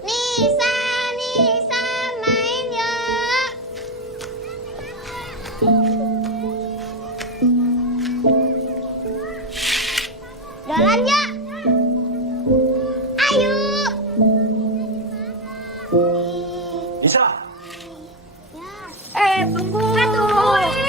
Nisa, Nisa, main yuk. Jalan yuk. Ayo. Nisa, Tunggu. Tungguin.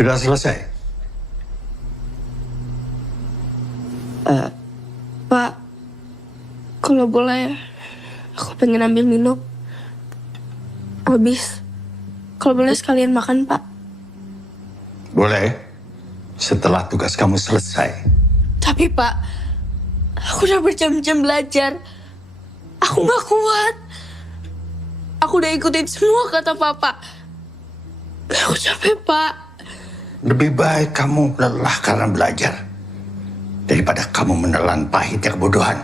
sudah selesai? Pak, kalau boleh, aku pengen ambil minum. Habis, kalau boleh sekalian makan, Pak. Boleh, setelah tugas kamu selesai. Tapi Pak, aku udah berjam-jam belajar. Aku gak kuat. Aku udah ikutin semua kata Papa. Aku capek, Pak. Lebih baik kamu lelah karena belajar daripada kamu menelan pahitnya kebodohan.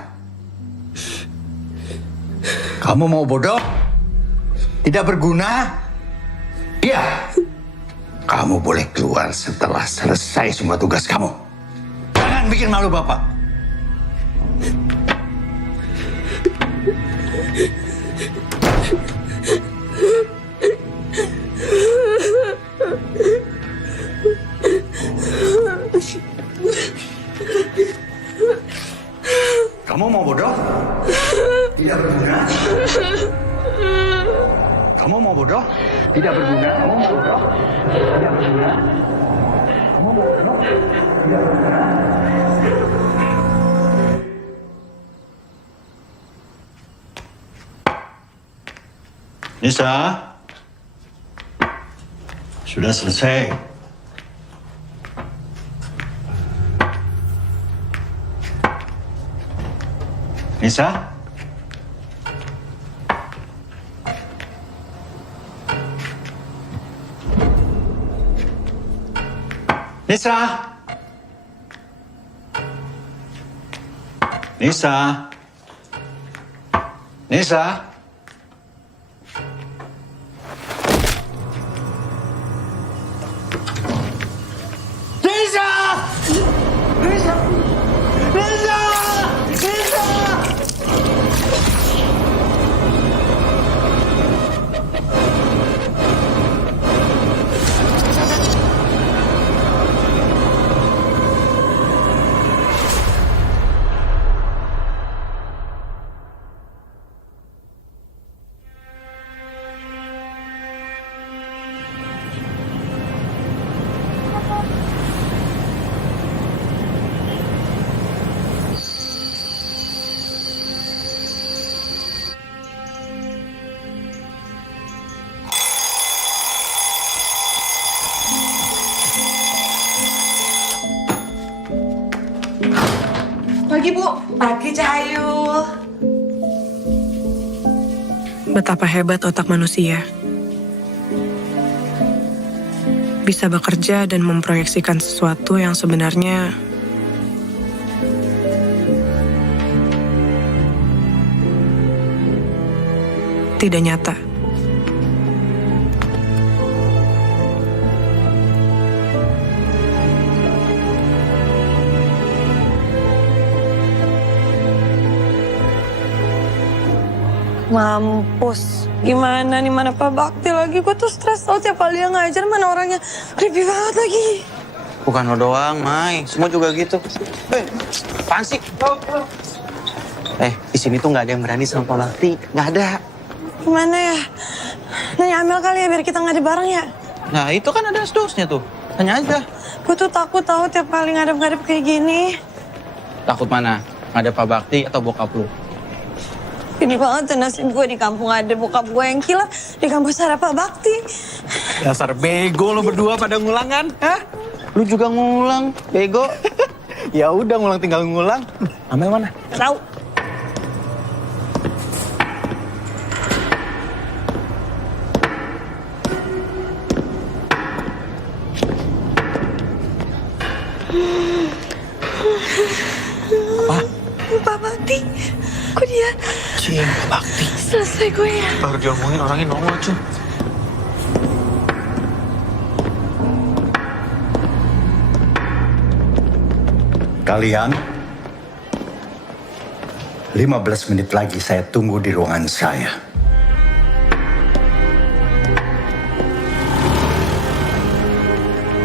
Kamu mau bodoh? Tidak berguna? Iya. Kamu boleh keluar setelah selesai semua tugas kamu. Jangan bikin malu Bapak. Kamu mau bodoh? Tidak berguna. Kamu mau bodoh? Tidak berguna. Kamu mau bodoh? Tidak berguna. Kamu mau bodoh? Tidak berguna. Nisa, sudah selesai. Nisa? Nisa? Nisa? Nisa? Nisa! Nisa! Nisa! Nisa! Pagi, Bu. Pagi, Cahayu. Betapa hebat otak manusia. Bisa bekerja dan memproyeksikan sesuatu yang sebenarnya tidak nyata. Mampus. Gimana nih, mana Pak Bakti lagi? Gue tuh stres tau tiap kali dia ngajar, mana orangnya creepy banget lagi. Bukan lo doang, Mai. Semua juga gitu. Apaan sih? Di sini tuh nggak ada yang berani sama Pak Bakti. Nggak ada. Gimana ya? Nanya Amel kali ya biar kita ngajar bareng ya. Nah, itu kan ada asdosnya tuh. Tanya aja. Gue tuh takut tahu tiap kali ngadep-ngadep kayak gini. Takut mana? Nggak ada Pak Bakti atau bokap lu? Ini banget tuh nasib gue di kampung ada bokap gue yang gila, di kampus ada Pak Bakti. Dasar bego lo berdua pada ngulang kan? Hah? Lu juga ngulang, bego. Ya udah ngulang tinggal ngulang. Amel mana? Tahu. Apa? Pak Bakti. Kok dia Cing, Pak Bakti. selesai gue ya? Baru diomongin orangnya nongol, cuy. Kalian, 15 menit lagi saya tunggu di ruangan saya.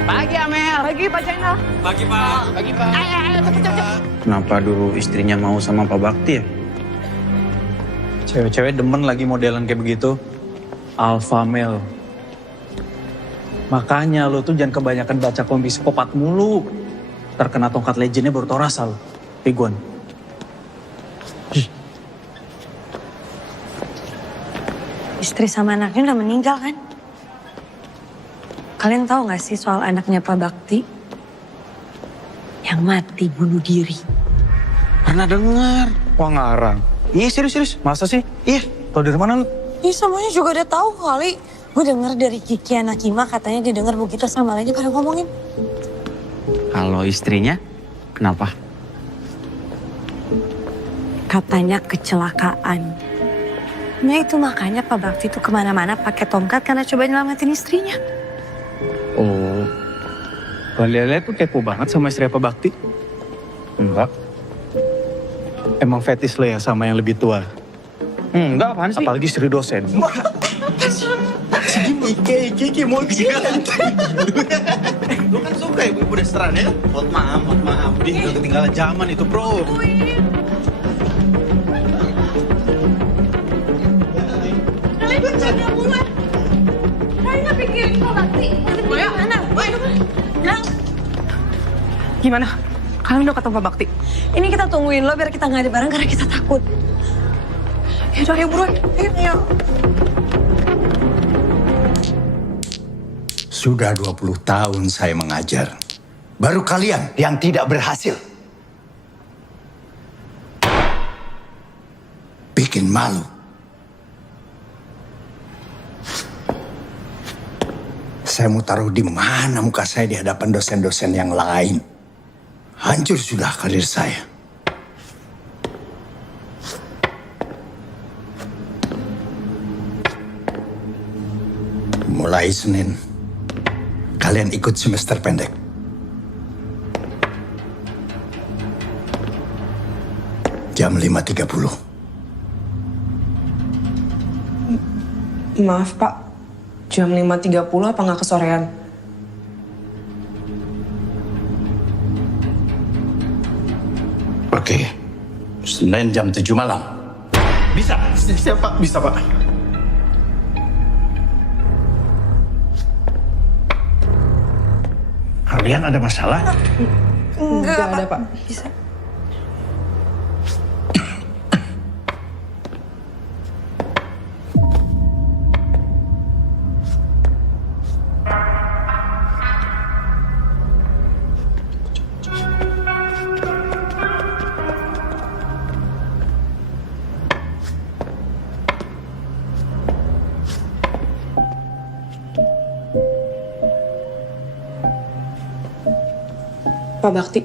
Pagi Amel. Pagi Pak Channel. Pagi, Pak. Pagi Pak. Ayo cepet. Kenapa dulu istrinya mau sama Pak Bakti ya? Cewek-cewek demen lagi modelan kayak begitu. Alpha male. Makanya lo tuh jangan kebanyakan baca komik psikopat mulu. Terkena tongkat legendnya baru tau rasa lo. Pegon. Istri sama anaknya udah meninggal kan? Kalian tahu gak sih soal anaknya Pak Bakti? Yang mati bunuh diri. Pernah dengar. Wah ngarang. Iya, serius. Masa sih? Iya. Tau dari mana lo? Ini semuanya juga udah tahu kali. Gue denger dari Kiki anak Ima katanya dia denger begitu sama lainnya pada ngomongin. Kalau istrinya, kenapa? Katanya kecelakaan. Nah itu makanya Pak Bakti tuh kemana-mana pakai tongkat karena coba nyelamatin istrinya. Oh. Kalian tuh kepo banget sama istri Pak Bakti? Enggak. Emang fetish lo ya sama yang lebih tua? Enggak, apaan sih? Apalagi istri dosen. Iki mau Lu kan suka ibu restoran ya? Buat maaf. Dia udah ketinggalan zaman itu, bro. Kalian jaga bulan. Kalian nggak pikirin Pak Bakti. Gimana? Gimana? Kalian udah ketemu Pak Bakti? Ini kita tungguin lo biar kita nggak ada bareng karena kita takut. Yaudah ayo buruan, ayo. Sudah 20 tahun saya mengajar. Baru kalian yang tidak berhasil. Bikin malu. Saya mau taruh di mana muka saya di hadapan dosen-dosen yang lain. Hancur sudah karir saya. Mulai Senin, kalian ikut semester pendek. Jam 5.30. Maaf Pak, jam 5.30 apa nggak kesorean? Oke, Senin jam 7 malam. Bisa? Siap Pak, bisa Pak. Kalian ada masalah? Enggak ada Pak. Bisa. Pak Bakti.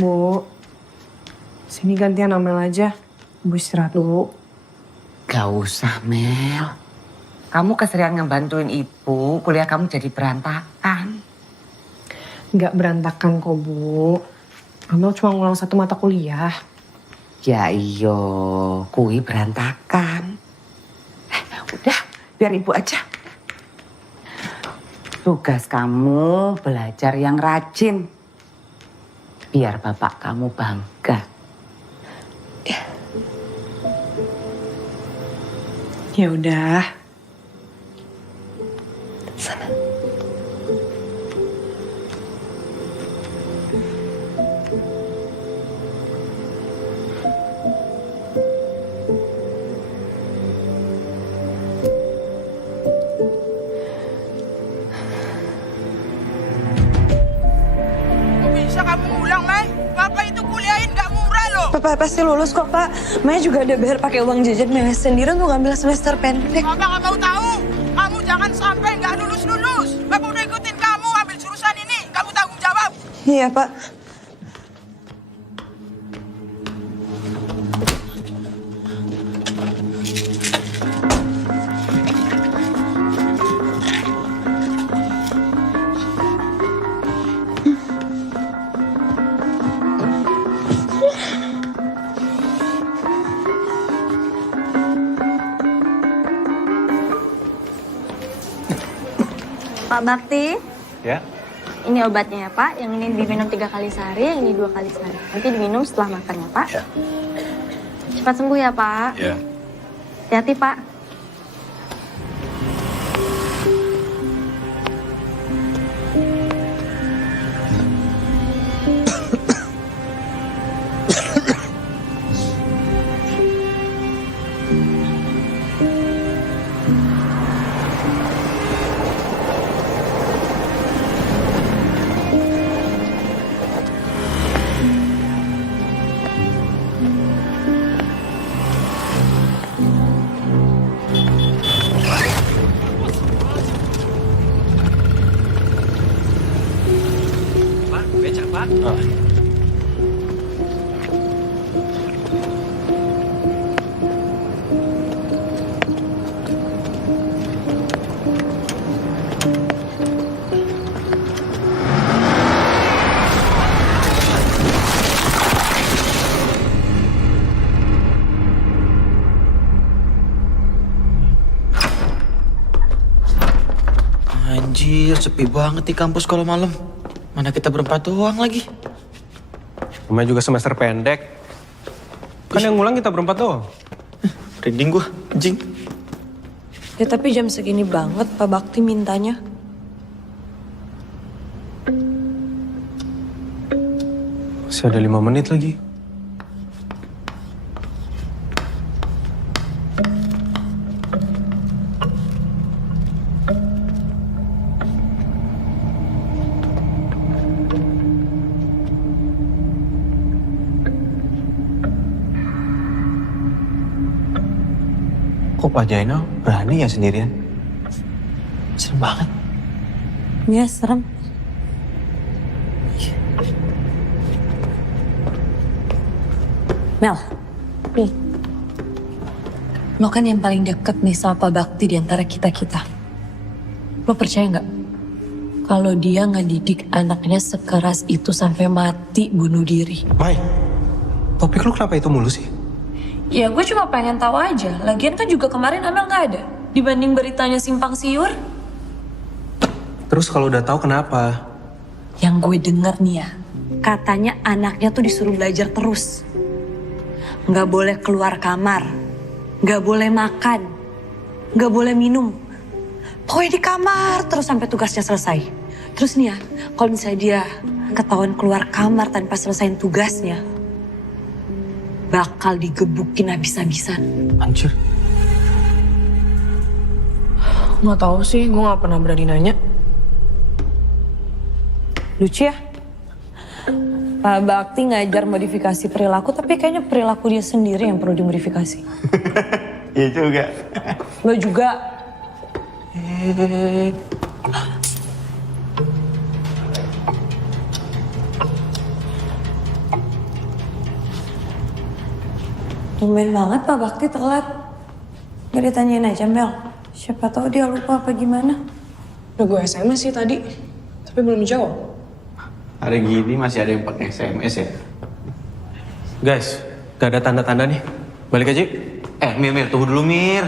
Bu, sini gantian Amel aja. Bu istirahat dulu. Gak usah, Mel. Kamu keserian ngebantuin ibu, kuliah kamu jadi berantakan. Nggak berantakan kok, Bu. Amel cuma ngulang 1 mata kuliah. Ya iyo, kui berantakan. Udah, biar ibu aja. Tugas kamu belajar yang rajin. Biar bapak kamu bangga. Ya udah. Sana. Bisa kamu ngulang, Mai? Bapak itu kuliahin gak murah loh. Papa pasti lulus kok, Pak. Maya juga ada bayar pakai uang jajan Maya sendiri untuk ngambil semester pendek. Bapak gak mau tahu. Kamu jangan sampai gak lulus-lulus. Bapak udah ikutin kamu ambil jurusan ini. Kamu tanggung jawab. Iya, Pak. Pak Bakti, Ya. ini obatnya ya Pak. Yang ini diminum 3 kali sehari, yang ini 2 kali sehari. Nanti diminum setelah makan ya Pak. Ya. Cepat sembuh ya Pak. Ya. Hati-hati Pak. Anjir, sepi banget di kampus kalau malam. Mana kita berempat doang lagi. Namanya juga semester pendek. Kan yang ngulang kita berempat doang. Rinding gua, anjing. Ya tapi jam segini banget Pak Bakti mintanya. Masih ada 5 menit lagi. Kok Pak Jainal berani ya sendirian? Serem banget. Iya serem. Mel, nih. Lo kan yang paling deket nih sama Pak Bakti di antara kita-kita. Lo percaya nggak? Kalau dia ngedidik anaknya sekeras itu sampai mati bunuh diri. Mai, topik lu kenapa itu mulu sih? Ya gue cuma pengen tahu aja. Lagian kan juga kemarin Amel nggak ada. Dibanding beritanya simpang siur. Terus kalau udah tahu kenapa? Yang gue denger nih ya. Katanya anaknya tuh disuruh belajar terus. Nggak boleh keluar kamar. Nggak boleh makan. Nggak boleh minum. Pokoknya di kamar terus sampai tugasnya selesai. Terus nih ya, kalau misalnya dia ketahuan keluar kamar tanpa selesaiin tugasnya, bakal digebukin habis-habisan. Anjir. Nggak tahu sih, gue nggak pernah berani nanya. Lucu ya? Pak Bakti ngajar modifikasi perilaku, tapi kayaknya perilaku dia sendiri yang perlu dimodifikasi. Iya juga. Lo juga. Tumben banget Pak Bakti telat. Gak ditanyain aja Mel. Siapa tahu dia lupa apa gimana. Udah gue SMS sih tadi, tapi belum jawab. Hari gini masih ada yang pakai SMS ya? Guys, gak ada tanda-tanda nih. Balik aja. Mir, tunggu dulu Mir.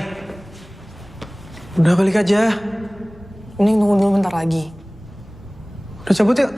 Udah balik aja. Mending tunggu dulu bentar lagi. Udah cabut yuk.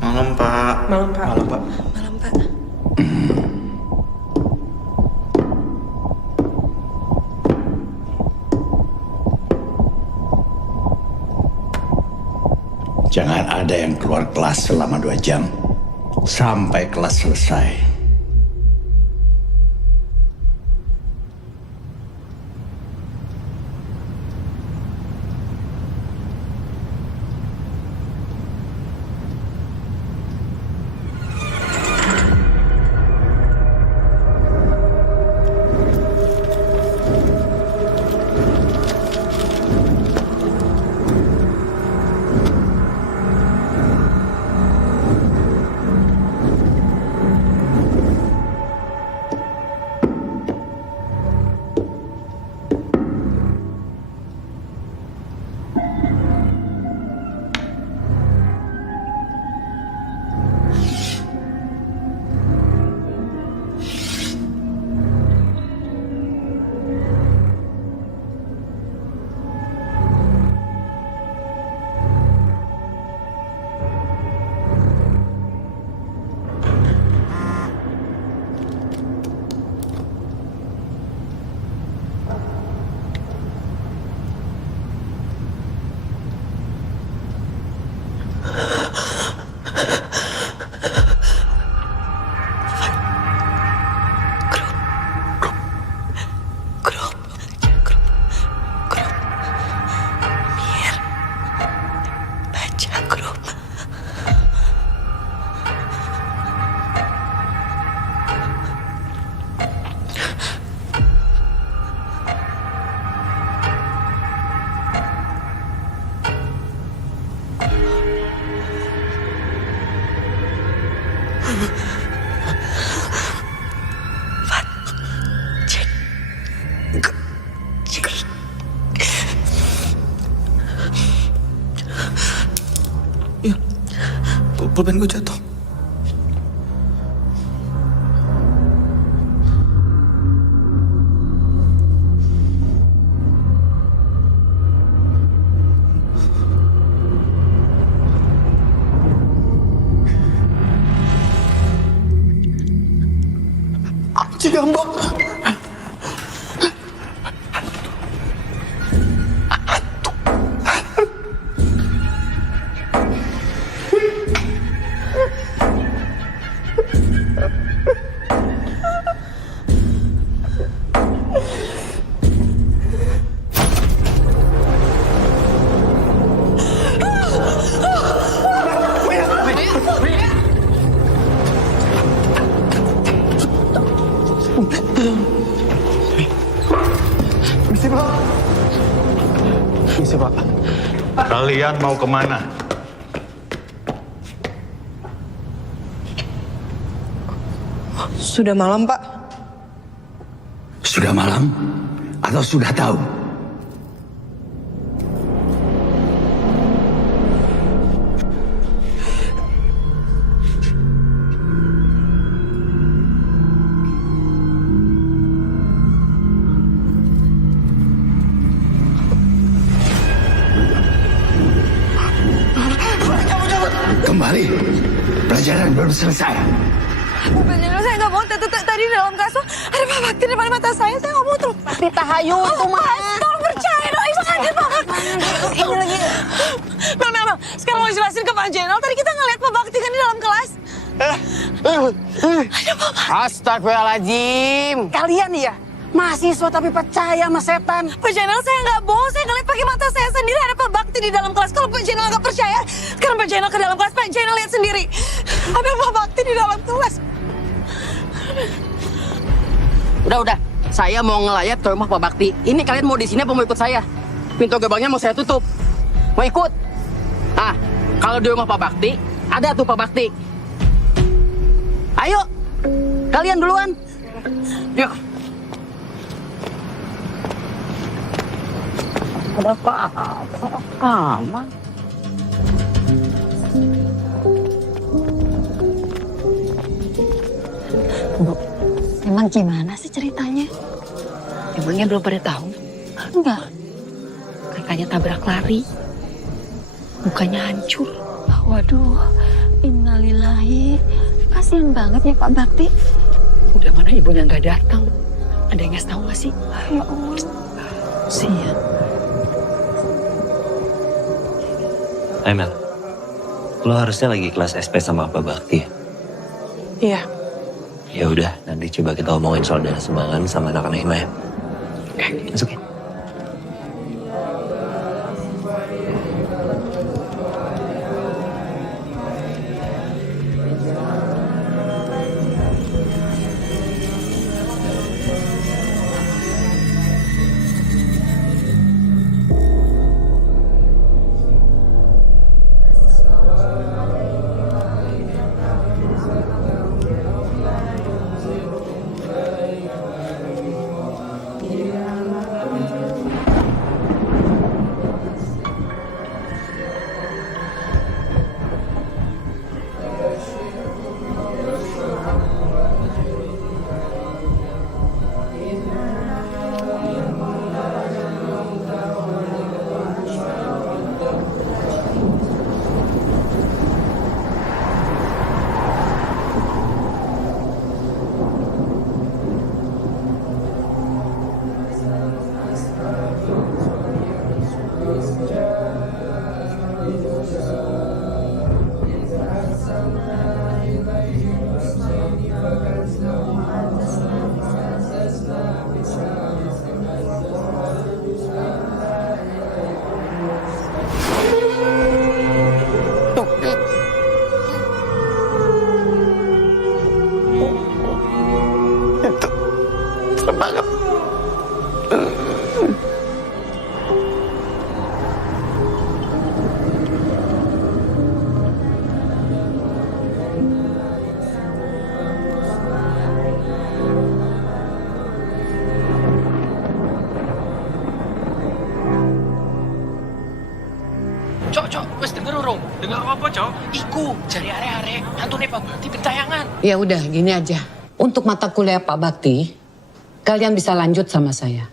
Malam Pak. Malam Pak. Malam, Pak. Malam Pak. Jangan ada yang keluar kelas selama 2 jam. Sampai kelas selesai. Pulpen gue jatuh. Cigambok. Misi, Pak. Kalian mau kemana? Sudah malam Pak. Sudah malam? Atau sudah tahu? Kembali. Pelajaran belum selesai. Pelajaran saya nggak mau. Tadi dalam kasur ada Pak Bakti depan mata saya nggak mau terus. Pasti tahayu itu mah. Tolong percaya dong, Ibu kan Mel, sekarang mau jelasin ke Pak Jenal. Tadi kita ngeliat Pak Bakti kan di dalam kelas. Astagfirullahaladzim. Kalian ya, mahasiswa tapi percaya sama setan. Pak Jenal, saya nggak bohong. Saya ngeliat pakai mata saya sendiri ada Pak Bakti di dalam kelas. Kalau Pak Jenal nggak percaya, sekarang Pak Jenal ke dalam kelas. Pak Jenal lihat sendiri. Ada Pak Bakti di dalam kelas. Udah. Saya mau ngelayat ke rumah Pak Bakti. Ini kalian mau di sini apa mau ikut saya? Pintu gerbangnya mau saya tutup. Mau ikut? Ah, kalau di rumah Pak Bakti, ada tuh Pak Bakti. Ayo, kalian duluan. Yuk. Ada apa? Bu, emang gimana sih ceritanya? Emangnya belum pada tahu? Enggak. Kakaknya tabrak lari. Mukanya hancur. Waduh, innalillahi. Kasian banget ya Pak Bakti. Udah mana ibunya nggak datang. Ada yang ngasih tahu nggak sih? Ya Allah. Sian. Mel, lo harusnya lagi kelas SP sama Pak Bakti. Iya. Ya udah, nanti coba kita omongin soal dana sumbangan sama anak-anak Hima ya. Oke, masuk ya. Cok, wes denger urung? Dengar apa, Cok? Iku, jari are-are, hantune Pak Bakti bentayangan. Ya udah, gini aja. Untuk mata kuliah Pak Bakti, kalian bisa lanjut sama saya.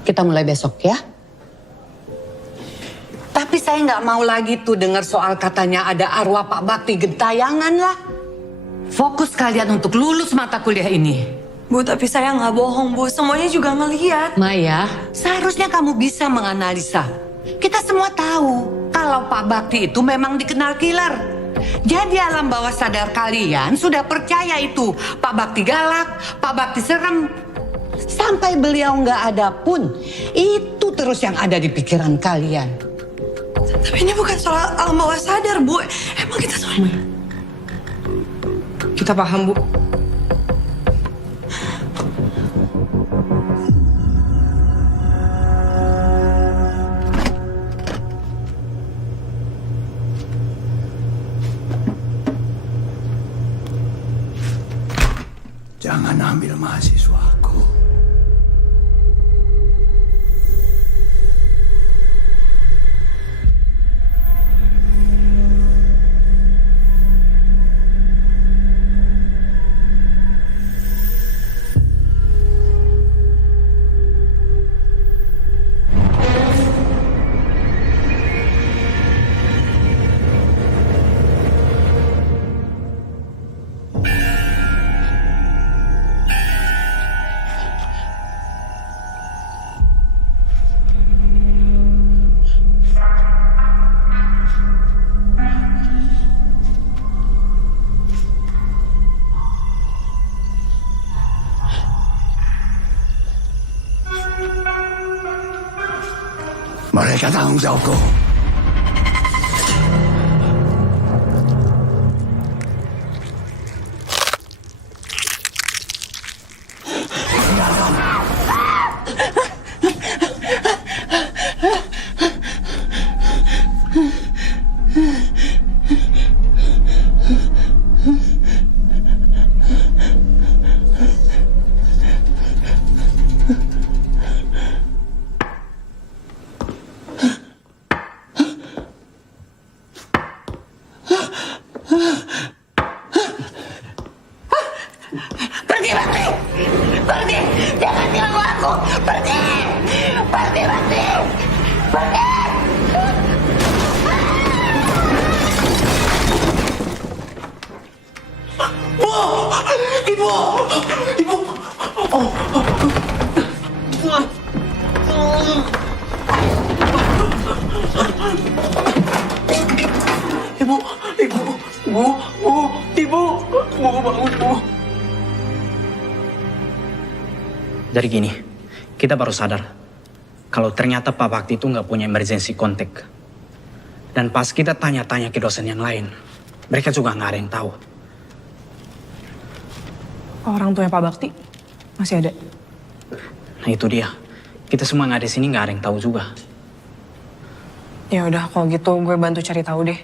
Kita mulai besok ya. Tapi saya nggak mau lagi tuh dengar soal katanya ada arwah Pak Bakti gentayangan lah. Fokus kalian untuk lulus mata kuliah ini. Bu, tapi saya nggak bohong, Bu. Semuanya juga ngelihat. Maya, seharusnya kamu bisa menganalisa. Kita semua tahu kalau Pak Bakti itu memang dikenal killer. Jadi alam bawah sadar kalian sudah percaya itu Pak Bakti galak, Pak Bakti serem. Sampai beliau nggak ada pun, itu terus yang ada di pikiran kalian. Tapi ini bukan soal alam bawah sadar, Bu. Emang kita soal... Kita paham, Bu. Jangan ambil mahasiswaku. Mereka tanggung jawabku. Pergi, Bakti! Pergi! Jangan ganggu aku! Pergi! Pergi, Bakti! Pergi! Bu! Ibu! Ibu! Oh! Ibu! Ibu! Bu! Bu! Ibu! Bu bangun, Bu! Jadi gini, kita baru sadar kalau ternyata Pak Bakti itu nggak punya emergency contact. Dan pas kita tanya-tanya ke dosen yang lain, mereka juga nggak ada yang tahu. Orang tuanya Pak Bakti masih ada. Nah itu dia, kita semua nggak ada di sini nggak ada yang tahu juga. Ya udah, kalau gitu gue bantu cari tahu deh.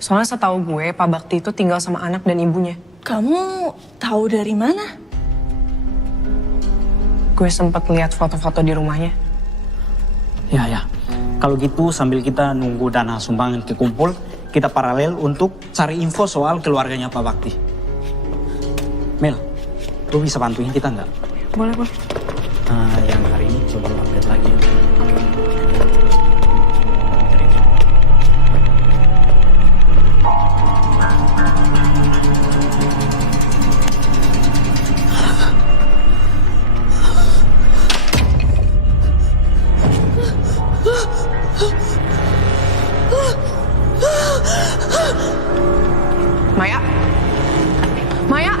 Soalnya setahu gue Pak Bakti itu tinggal sama anak dan ibunya. Kamu tahu dari mana? Gue sempat lihat foto-foto di rumahnya. Ya. Kalau gitu sambil kita nunggu dana sumbangan kekumpul, kita paralel untuk cari info soal keluarganya Pak Bakti. Mel, lu bisa bantuin kita nggak? Boleh. Yang hari ini coba update lagi. Maya? Maya?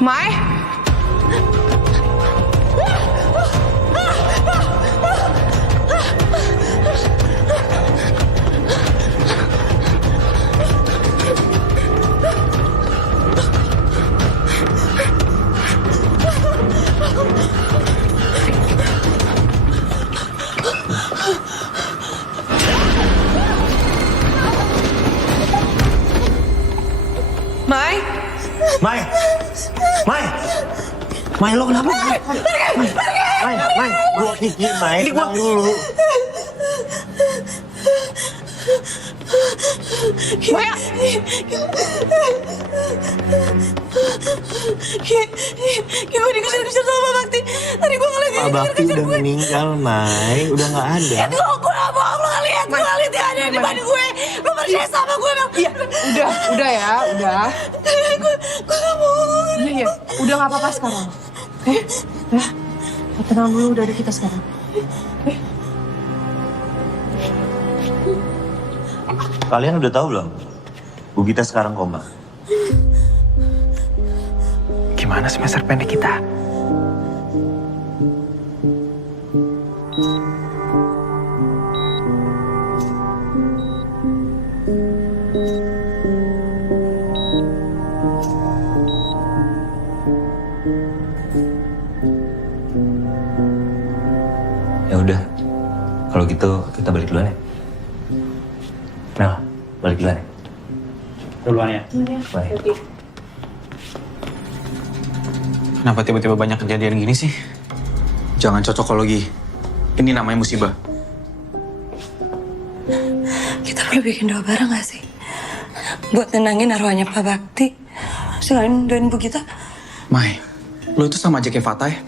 Mai? Mai! Mai! Mai, lo kenapa? Mai, gua Kiki, Mai, tenang dulu. Maya! Gue dikejar-kejar sama Pak Bakti. Tadi gue ngeliat Pak Bakti udah meninggal, Mai. Udah gak ada. Itu gue gak bohong, lo ngeliat. Gue ngeliat dia ada di depan gue. Lo percaya sama gue, Bang. Iya, udah ya, udah. Gue gak bohong. Iya, udah gak apa-apa sekarang. Ya, tenang dulu, udah ada kita sekarang. Kalian udah tahu belum? Bu Gita sekarang koma. Gimana semester pendek kita? Ya udah, kalau gitu kita balik duluan ya. Nah, balik duluan ya. Duluan ya. Bye. Kenapa tiba-tiba banyak kejadian gini sih? Jangan cocokologi. Ini namanya musibah. Kita perlu bikin doa bareng gak sih? Buat nenangin arwahnya Pak Bakti. Selain doain Bu Gita. Mai, lo itu sama aja kayak Fatah ya?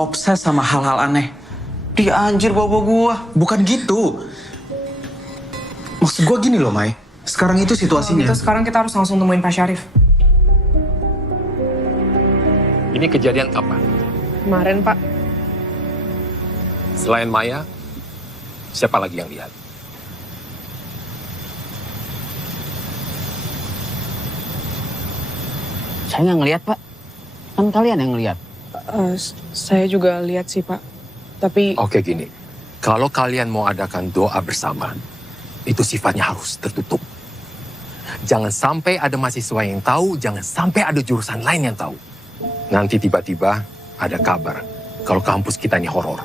Obses sama hal-hal aneh. Dia anjir bawa gua. Bukan gitu. Maksud gua gini loh, Mai. Sekarang itu situasinya. Gitu, sekarang kita harus langsung temuin Pak Syarif. Ini kejadian kapan? Kemarin, Pak. Selain Maya, siapa lagi yang lihat? Saya nggak ngelihat, Pak. Kan kalian yang ngelihat. Saya juga lihat sih, Pak. Tapi... Oke gini, kalau kalian mau adakan doa bersama, itu sifatnya harus tertutup. Jangan sampai ada mahasiswa yang tahu, jangan sampai ada jurusan lain yang tahu. Nanti tiba-tiba ada kabar kalau kampus kita ini horor.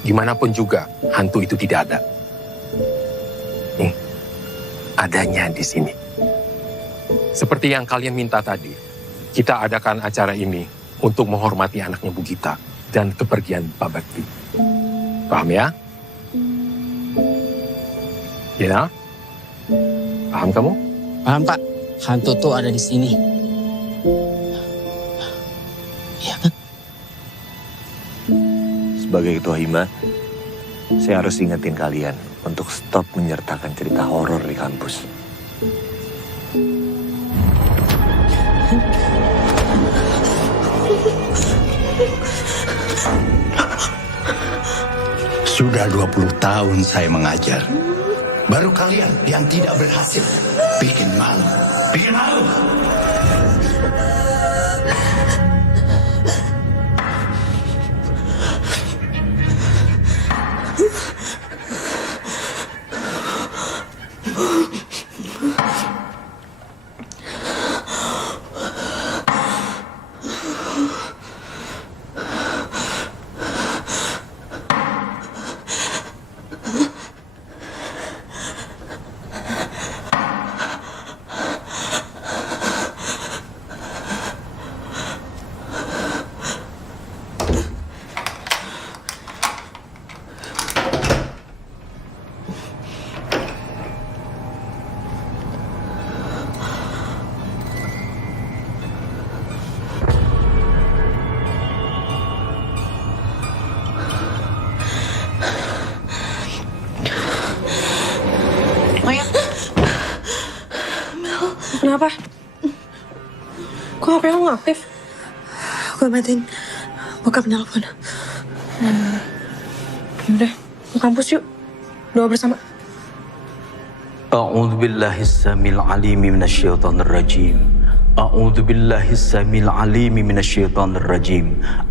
Gimana pun juga, hantu itu tidak ada. Nih, adanya di sini. Seperti yang kalian minta tadi, kita adakan acara ini untuk menghormati anaknya Bu Gita dan kepergian Pak Bakti. Paham ya? Ya? Paham kamu? Paham, Pak. Hantu tuh ada di sini. Iya kan? Sebagai ketua hima, saya harus ingetin kalian untuk stop menyertakan cerita horor di kampus. Sudah 20 tahun saya mengajar. Baru kalian yang tidak berhasil. Bikin malu. Bikin malu. Kenapa? Kok HP lo nggak aktif? Gue matiin bokap nelpon. Yaudah, ke kampus yuk. Doa bersama. أعوذ بالله السميع العليم من الشيطان الرجيم أعوذ بالله السميع العليم من الشيطان الرجيم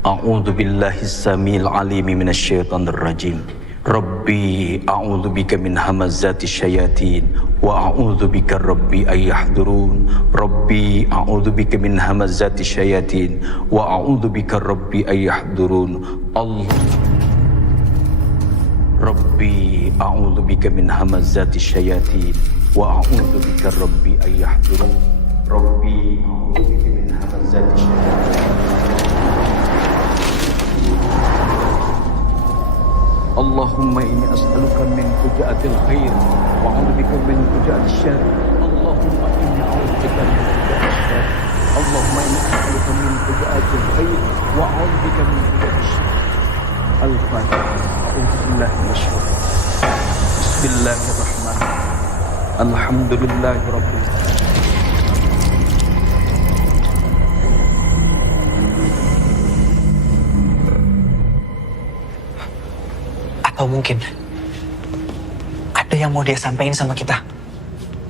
أعوذ بالله السميع العليم من الشيطان الرجيم ربي أعوذ بك من همزات الشياطين وأعوذ بك ربي أن يحضرون ربي أعوذ بك من همزات الشياطين وأعوذ بك ربي أن يحضرون الله ربي أعوذ بك من همزات الشياطين وأعوذ بك ربي أن يحضرون ربي أعوذ بك من همزات الشياطين اللهم إني أسألك من فجاءة الخير وأعوذ بك من فجاءة الشر اللهم إني أعوذ بك من فجاءة الشر اللهم إني أسألك من فجاءة الخير وأعوذ بك من فجاءة الشر الفاتحة أعوذ بالله من الشيطان بسم الله الرحمن الرحيم الحمد لله رب العالمين Atau mungkin ada yang mau dia sampaikan sama kita,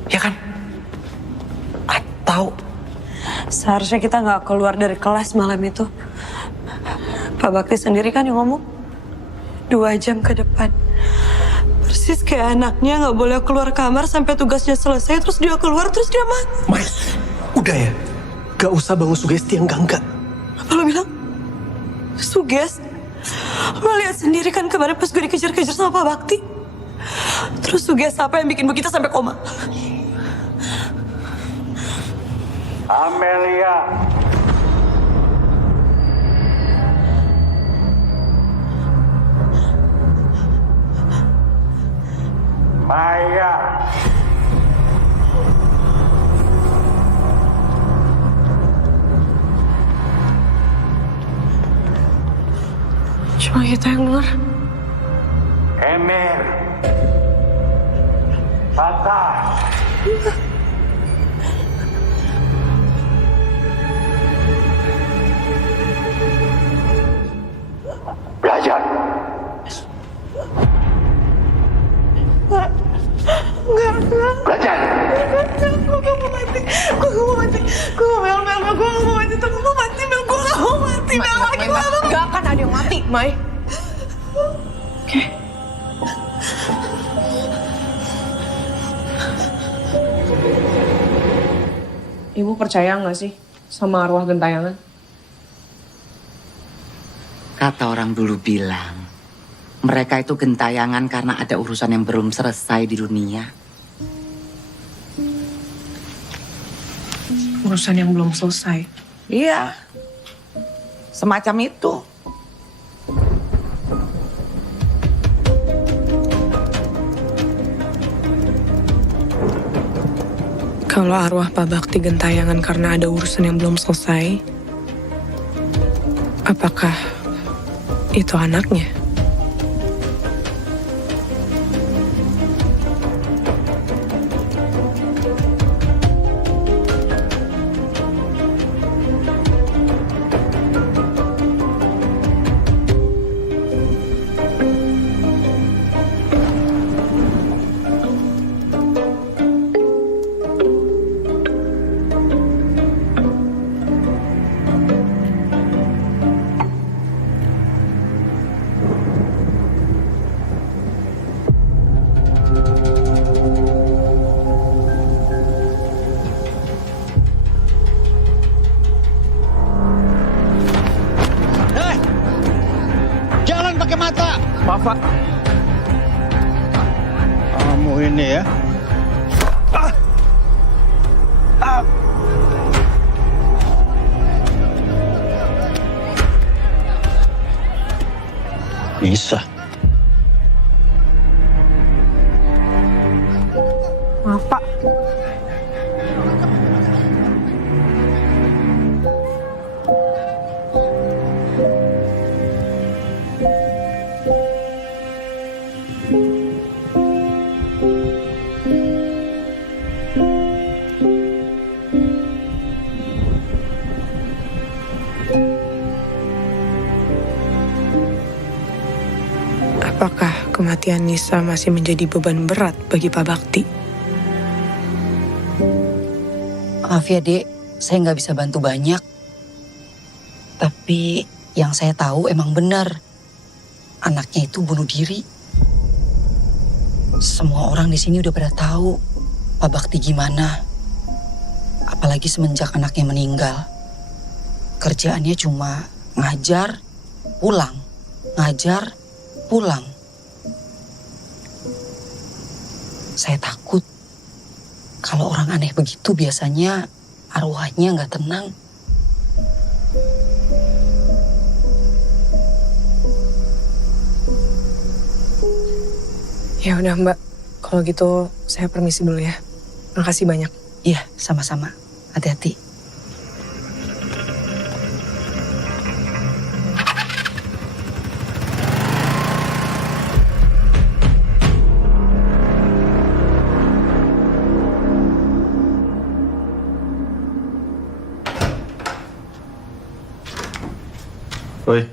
ya kan? Atau Seharusnya kita nggak keluar dari kelas malam itu. Pak Bakti sendiri kan yang ngomong 2 jam ke depan. Persis kayak anaknya nggak boleh keluar kamar sampai tugasnya selesai, terus dia keluar, terus dia mati. Mai, udah ya. Gak usah bangun sugesti yang enggak. Apa lo bilang? Suges? Lo lihat sendiri kan kemarin pas gue dikejar-kejar sama Pak Bakti. Terus suges apa yang bikin Bu Gita sampai koma? Amelia. Maya. Cuma kita yang denger. Emir. Fatah. Belajar. Enggak. Belajar. Gue gak mau mati. Gue gak mau mati. Gue gak mau mati. Gue gak mau mati. Gue gak mau mati. Tidak lagi, Mama. Gak akan ada yang mati, Mai. Oke. Ibu percaya nggak sih sama arwah gentayangan? Kata orang dulu bilang, mereka itu gentayangan karena ada urusan yang belum selesai di dunia. Urusan yang belum selesai. Iya, semacam itu. Kalau arwah Pak Bakti gentayangan karena ada urusan yang belum selesai, apakah itu anaknya? Jalan pakai mata. Bapak. Kamu ini ya. Bisa. Maaf, Pak. Apakah kematian Nisa masih menjadi beban berat bagi Pak Bakti? Maaf ya, Dek. Saya nggak bisa bantu banyak. Tapi yang saya tahu emang benar. Anaknya itu bunuh diri. Semua orang di sini udah pada tahu Pak Bakti gimana. Apalagi semenjak anaknya meninggal. Kerjaannya cuma ngajar, pulang. Ngajar, pulang. Saya takut kalau orang aneh begitu biasanya arwahnya nggak tenang. Ya udah Mbak, kalau gitu saya permisi dulu ya. Makasih banyak. Iya, sama-sama. Hati-hati. Oi.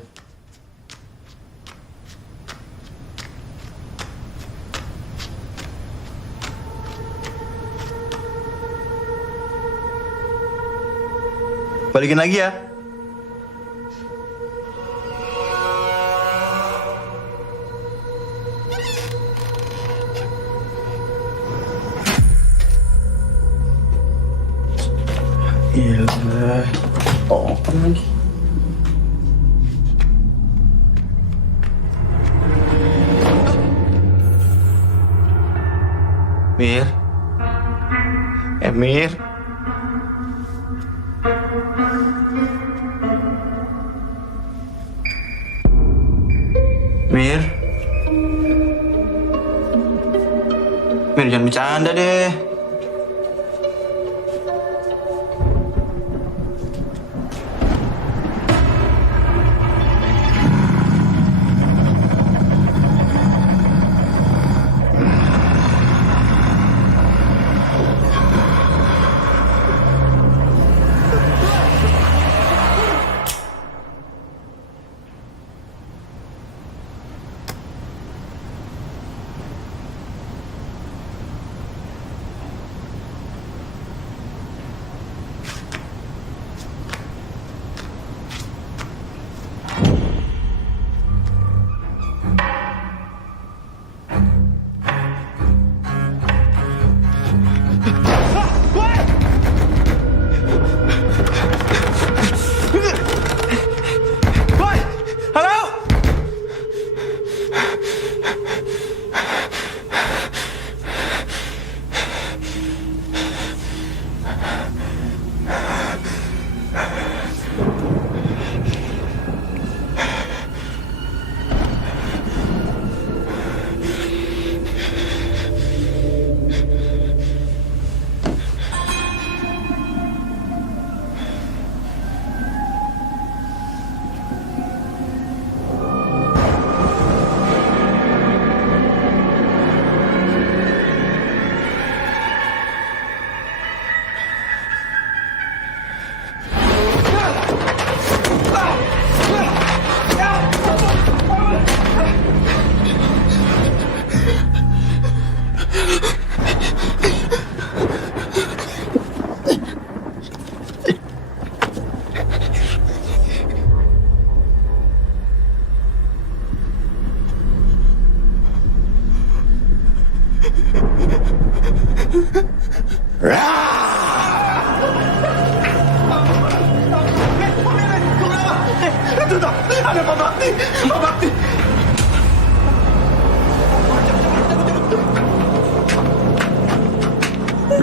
Balikin lagi ya. Gila. Oh, lagi. Mir. Mir. Mir. Mir, jangan bercanda deh.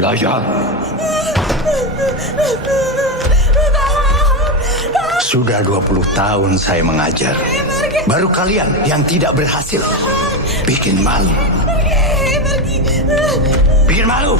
belajar. Sudah 20 tahun saya mengajar. Baru kalian yang tidak berhasil. Bikin malu. Bikin malu.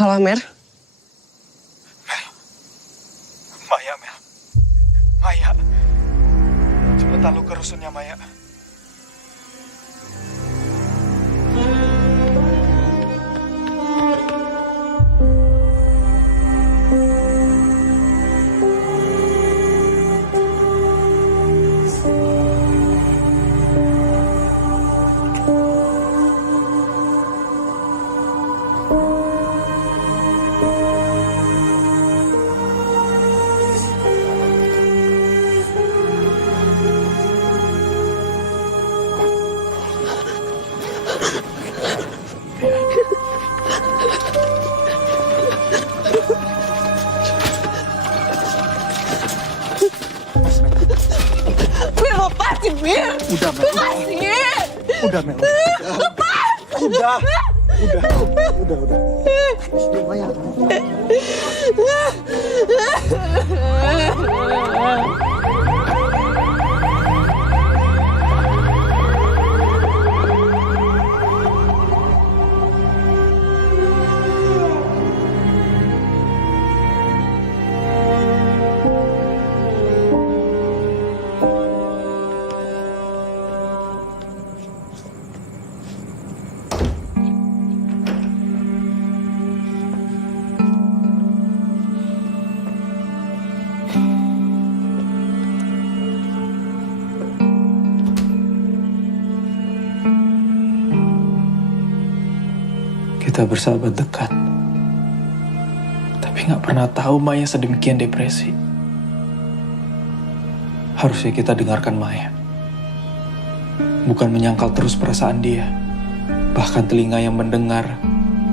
Halo, Mer. Maya, Mel. Maya. Cepetan lu ke rusunnya, Maya. Bir, lepasin, Bir. Udah, Mel. Lepasin. Udah, Mel. Lepas. Udah. Maya. Kita bersahabat dekat. Tapi nggak pernah tahu Maya sedemikian depresi. Harusnya kita dengarkan Maya. Bukan menyangkal terus perasaan dia. Bahkan telinga yang mendengar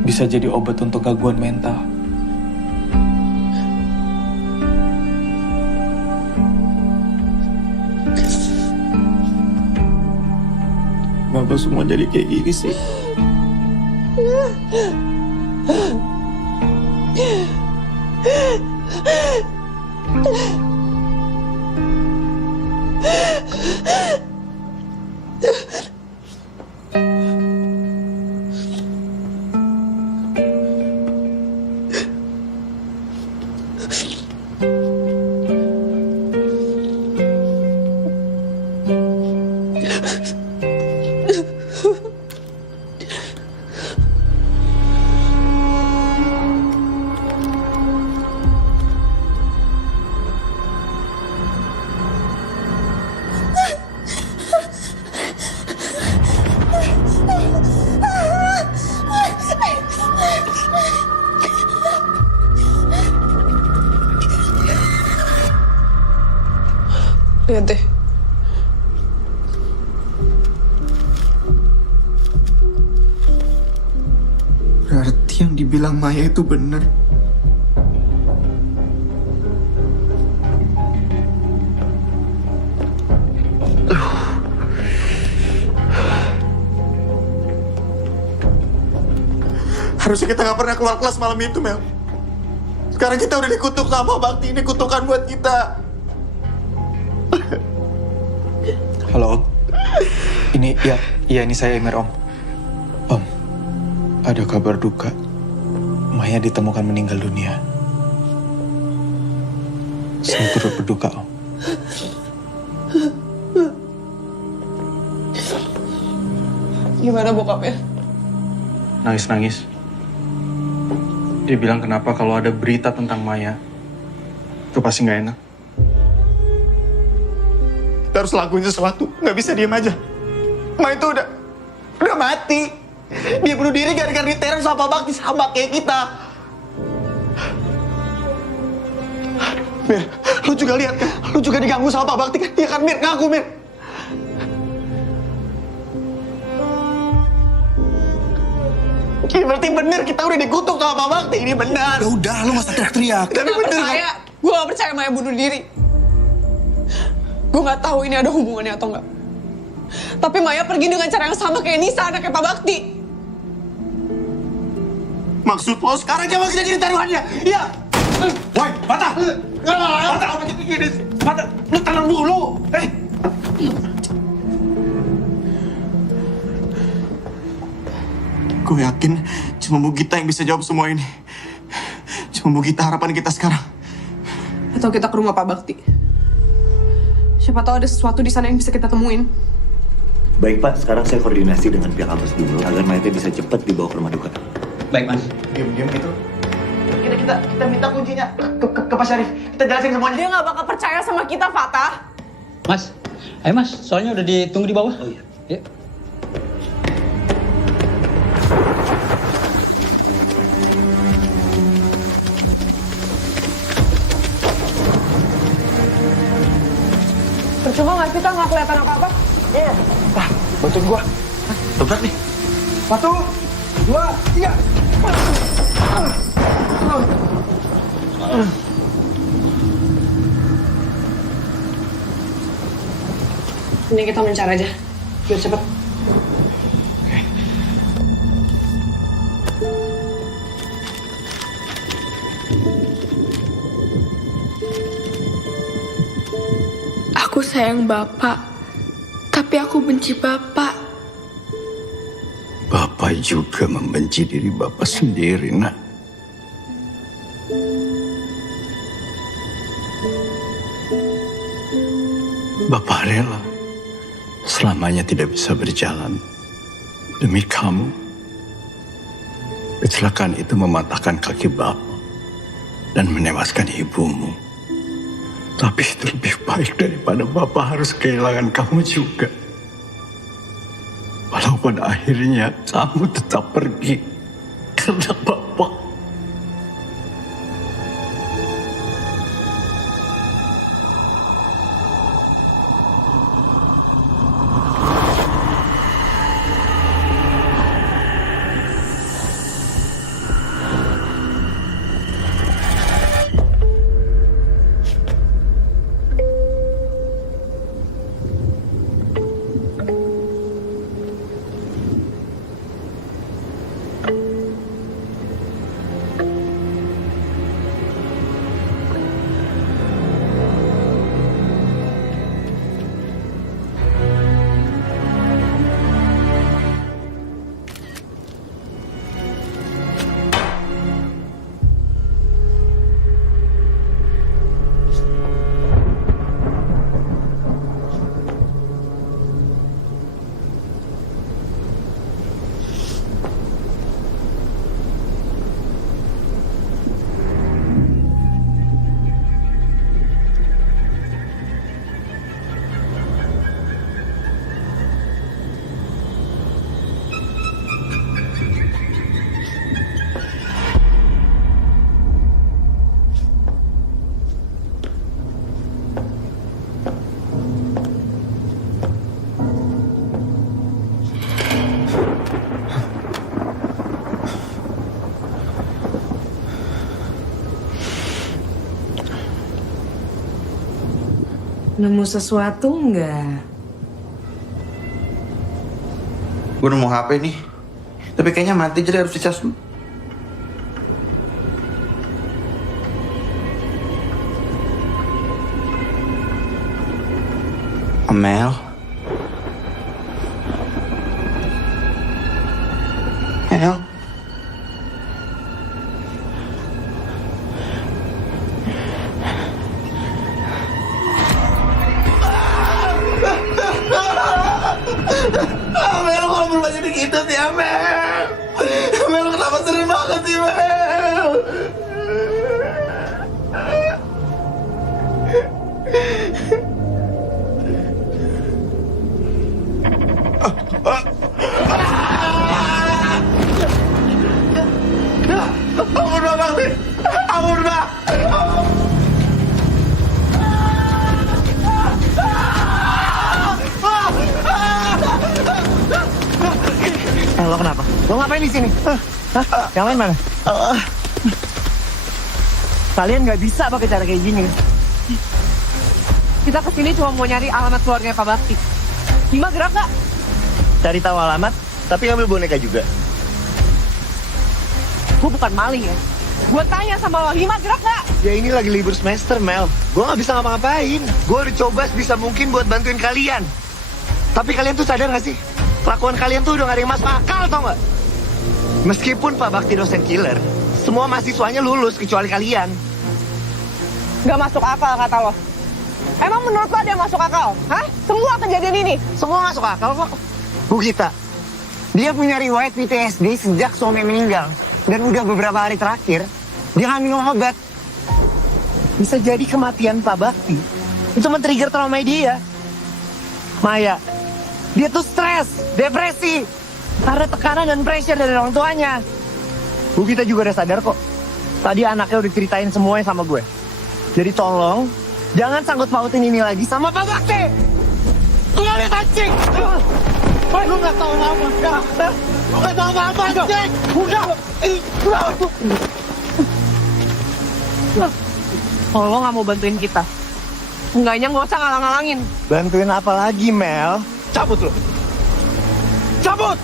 bisa jadi obat untuk gangguan mental. Kenapa semua jadi kayak gini sih? Lihat deh. Berarti yang dibilang Maya itu benar. Harusnya kita gak pernah keluar kelas malam itu, Mel. Sekarang kita udah dikutuk sama Bakti. Ini kutukan buat kita. Halo, Om. Ini saya Emir, Om. Om, ada kabar duka. Maya ditemukan meninggal dunia. Saya turut berduka, Om. Gimana bokapnya? Nangis-nangis. Dia bilang kenapa kalau ada berita tentang Maya, itu pasti nggak enak. Kita harus lakuin sesuatu, nggak bisa diem aja. Maya itu udah mati. Dia bunuh diri gara-gara diteror sama Pak Bakti, sama kayak kita. Mir, lu juga lihat kan? Lu juga diganggu sama Pak Bakti kan? Iya kan, Mir? Ngaku, Mir. Ini berarti bener kita udah dikutuk sama Pak Bakti. Ini benar. Udah, lu gak usah teriak-teriak. Tapi bener kan? Gue gak percaya Maya bunuh diri. Gue gak tahu ini ada hubungannya atau enggak. Tapi Maya pergi dengan cara yang sama kayak Nisa, anaknya Pak Bakti. Maksud lo sekarang coba kita jadi taruhannya? Iya. Woi, Fatah! Fatah, apa jadi gini? Fatah, lu tenang dulu. Gue yakin cuma Bu Gita yang bisa jawab semua ini. Cuma Bu Gita harapan kita sekarang. Atau kita ke rumah Pak Bakti. Siapa tahu ada sesuatu di sana yang bisa kita temuin. Baik Pak, sekarang saya koordinasi dengan pihak kampus dulu agar mayatnya bisa cepat dibawa ke rumah duka. Baik Mas. Diam-diam gitu. Kita minta kuncinya ke Pak Syarif. Kita jelasin semuanya. Dia nggak bakal percaya sama kita, Fatah. Mas, ayo Mas, soalnya udah ditunggu di bawah. Oh iya. Yuk. Percuma nggak kita nggak kelihatan apa-apa? Iya. Wah, bantuin gua. Dobrak nih. 1, 2, 3. Ini kita mencar aja, biar cepet. Aku sayang Bapak, tapi aku benci Bapak. Bapak juga membenci diri Bapak sendiri, nak. Bapak rela selamanya tidak bisa berjalan demi kamu. Kecelakaan itu mematahkan kaki Bapak dan menewaskan ibumu. Tapi itu lebih baik daripada Bapak harus kehilangan kamu juga. Walau pada akhirnya kamu tetap pergi karena Bapak. Nemu sesuatu nggak? Gue nemu HP nih. Tapi kayaknya mati jadi harus dicas dulu. Amel. Mel. Mel, kalau berubah jadi gitu sih, Mel. Mel, kenapa sering banget sih, Mel? Ampun, Mbak Bakti. Ampun, Mbak. Lo kenapa? Lo ngapain di sini? Yang lain mana? Kalian nggak bisa pakai cara kayak gini. Kita kesini cuma mau nyari alamat keluarga Pak Bakti. Bima gerak gak? Cari tahu alamat, tapi ngambil boneka juga. Gue bukan maling ya. Gue tanya sama lo, Bima gerak gak? Ya ini lagi libur semester, Mel. Gue nggak bisa ngapa-ngapain. Gue udah coba sebisa mungkin buat bantuin kalian. Tapi kalian tuh sadar gak sih? Kelakuan kalian tuh udah gak ada yang masuk akal, tau gak? Meskipun Pak Bakti dosen killer, semua mahasiswanya lulus kecuali kalian. Gak masuk akal kata lo. Emang menurut lo ada yang masuk akal? Hah? Semua kejadian ini? Semua masuk akal kok. Bu Gita, dia punya riwayat PTSD sejak suami meninggal. Dan udah beberapa hari terakhir, dia nggak minum obat. Bisa jadi kematian Pak Bakti itu men-trigger trauma dia. Maya, dia tuh stres, depresi, karena tekanan dan pressure dari orang tuanya. Bu Gita juga udah sadar kok. Tadi anaknya udah ceritain semuanya sama gue. Jadi tolong, jangan sangkut pautin ini lagi sama Pak Bakti. Lu gak liat anjing. Lu gak tau apa-apa. Lu gak tau apa-apa anjing. Udah. Kalau lo gak mau bantuin kita, enggaknya gak usah ngalang-ngalangin. Bantuin apa lagi, Mel? Cabut lu. Cabut!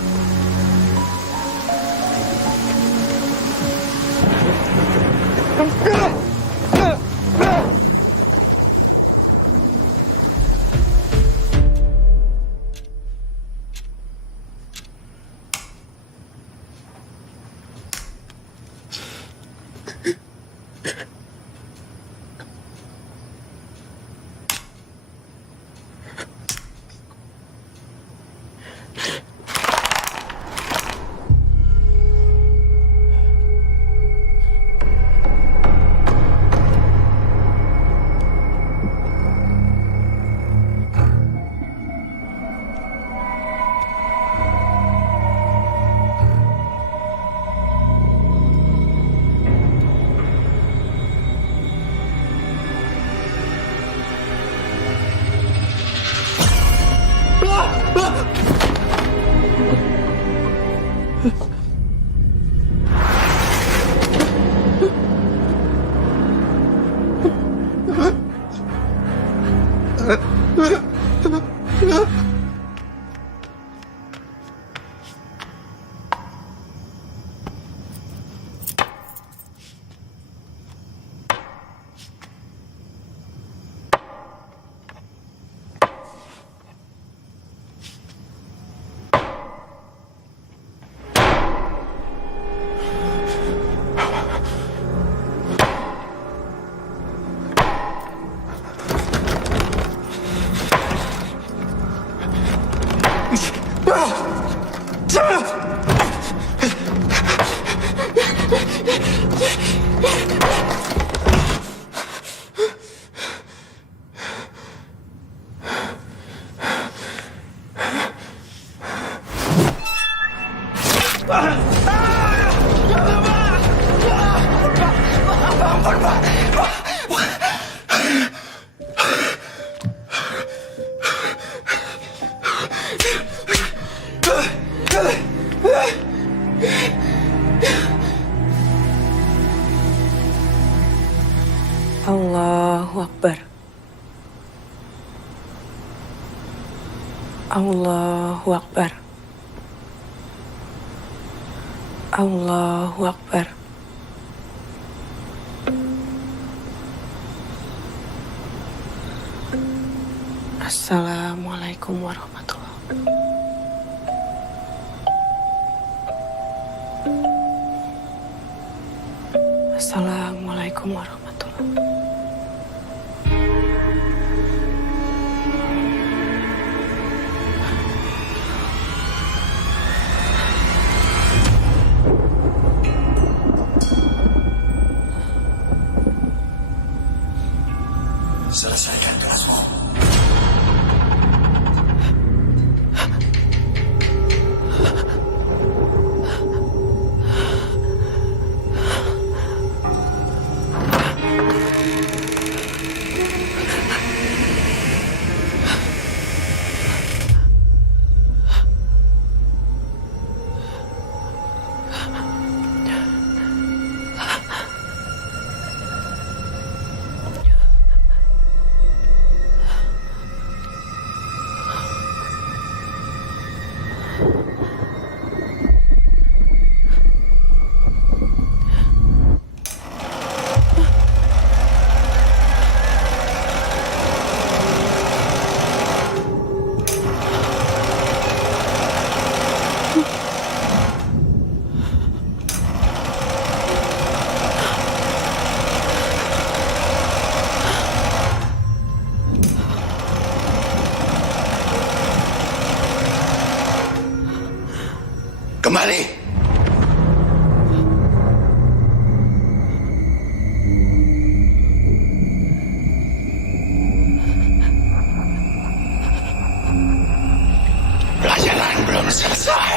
Allahu Akbar. Allahu Akbar. Allahu Akbar. Assalamualaikum warahmatullahi wabarakatuh. Assalamualaikum warahmatullahi wabarakatuh. Selesaikan tugasmu. Kembali. Pelajaran belum selesai.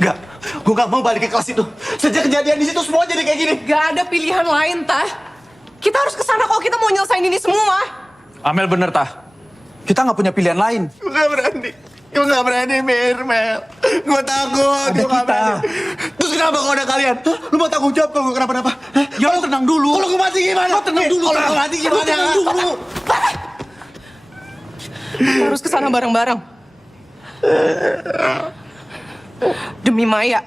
Enggak, gue gak mau balik ke kelas itu. Sejak kejadian di situ semua jadi kayak gini. Gak ada pilihan lain, Tah. Kita harus kesana kalau kita mau nyelesain ini semua. Amel bener, Tah. Kita nggak punya pilihan lain. Gue gak berani. Gue gak berani, Mel. Gue takut. Ada kita. Terus kenapa kalau ada kalian? Hah? Lu mau tanggung jawab kalau gue kenapa-napa? Ya lo tenang dulu. Kalau gue mati gimana? Lo tenang dulu, Kalau gue mati gimana? Lo tenang dulu. Kita harus kesana bareng-bareng. Demi Maya.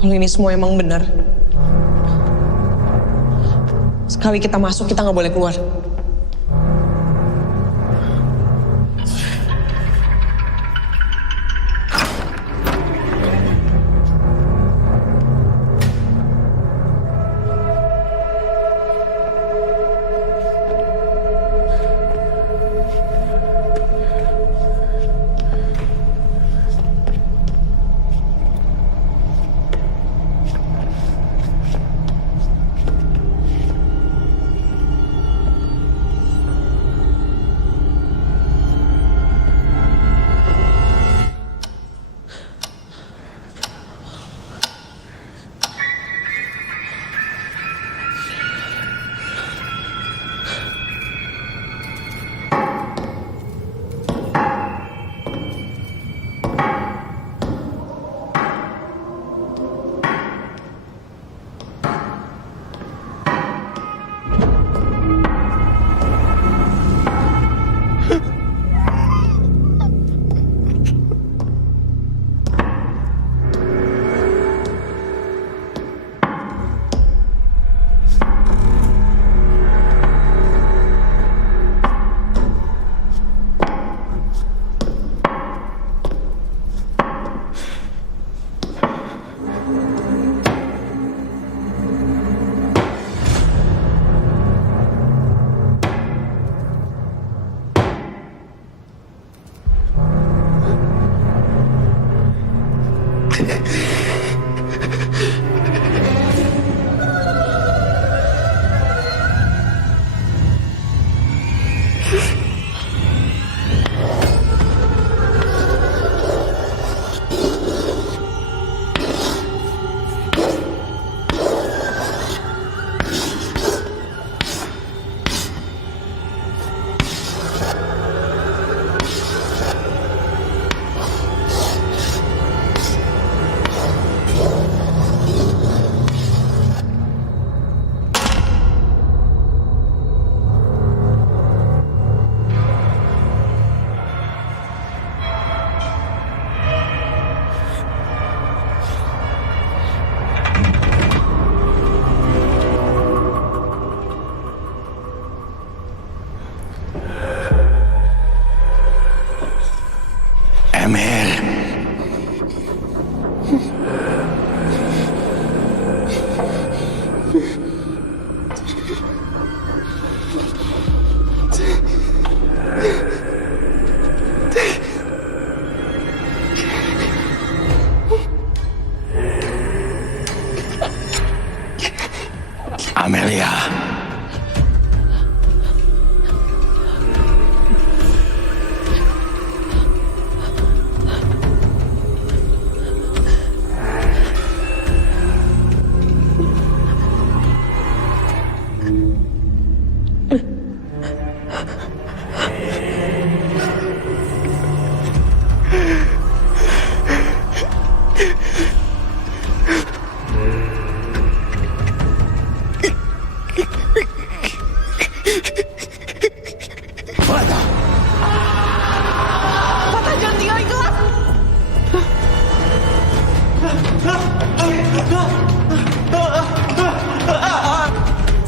Kalau ini semua emang benar, sekali kita masuk kita nggak boleh keluar. Amelia. Fatah, jangan tinggalin kelas.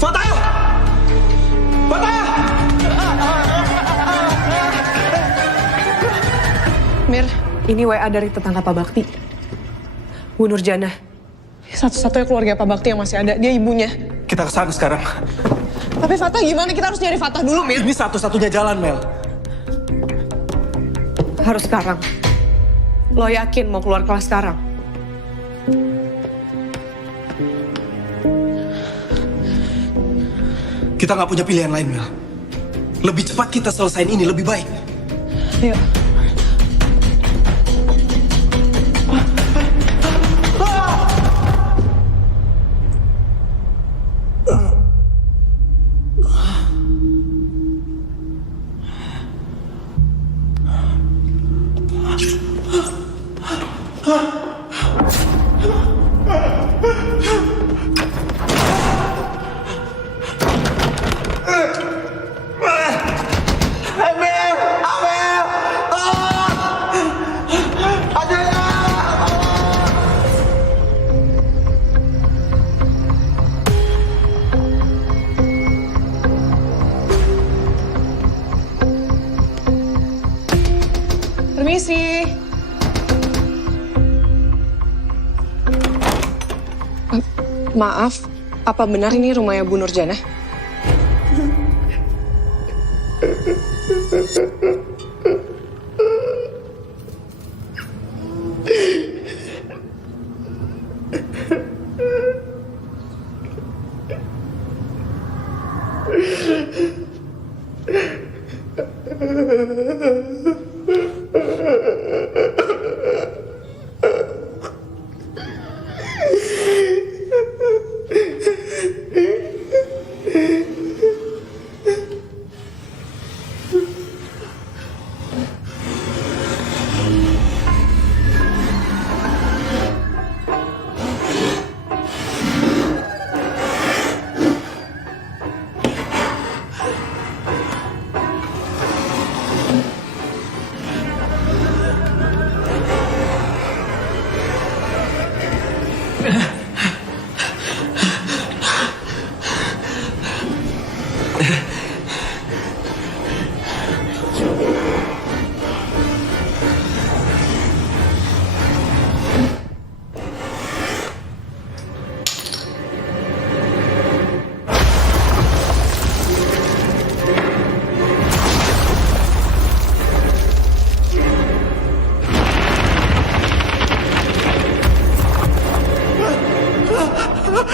Fatah! Fatah! Mir, ini WA dari tetangga Pak Bakti. Bu Nurjana. Satu-satunya keluarga Pak Bakti yang masih ada, dia ibunya. Kita kesana sekarang. Tapi Fatah gimana? Kita harus nyari Fatah dulu, Mir. Ini satu-satunya jalan, Mel. Harus sekarang. Lo yakin mau keluar kelas sekarang? Kita nggak punya pilihan lain, Mel. Lebih cepat kita selesain ini, lebih baik. Yuk. Permisi. Maaf, apa benar ini rumahnya Bu Nurjana?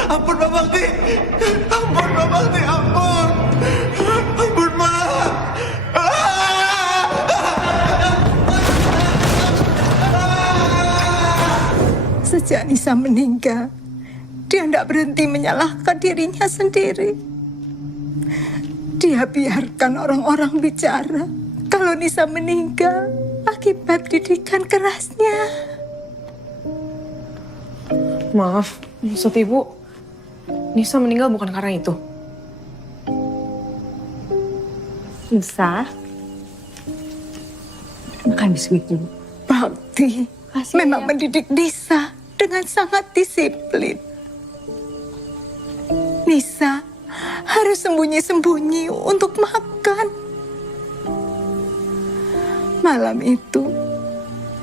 Ampun, Pak Bakti. Ampun, Pak Bakti. Ampun. Ampun, Ma. Sejak Nisa meninggal, dia tidak berhenti menyalahkan dirinya sendiri. Dia biarkan orang-orang bicara kalau Nisa meninggal akibat didikan kerasnya. Maaf, maksud Ibu, Nisa meninggal bukan karena itu. Nisa, makan biskuit dulu. Bakti memang mendidik Nisa dengan sangat disiplin. Nisa harus sembunyi-sembunyi untuk makan. Malam itu,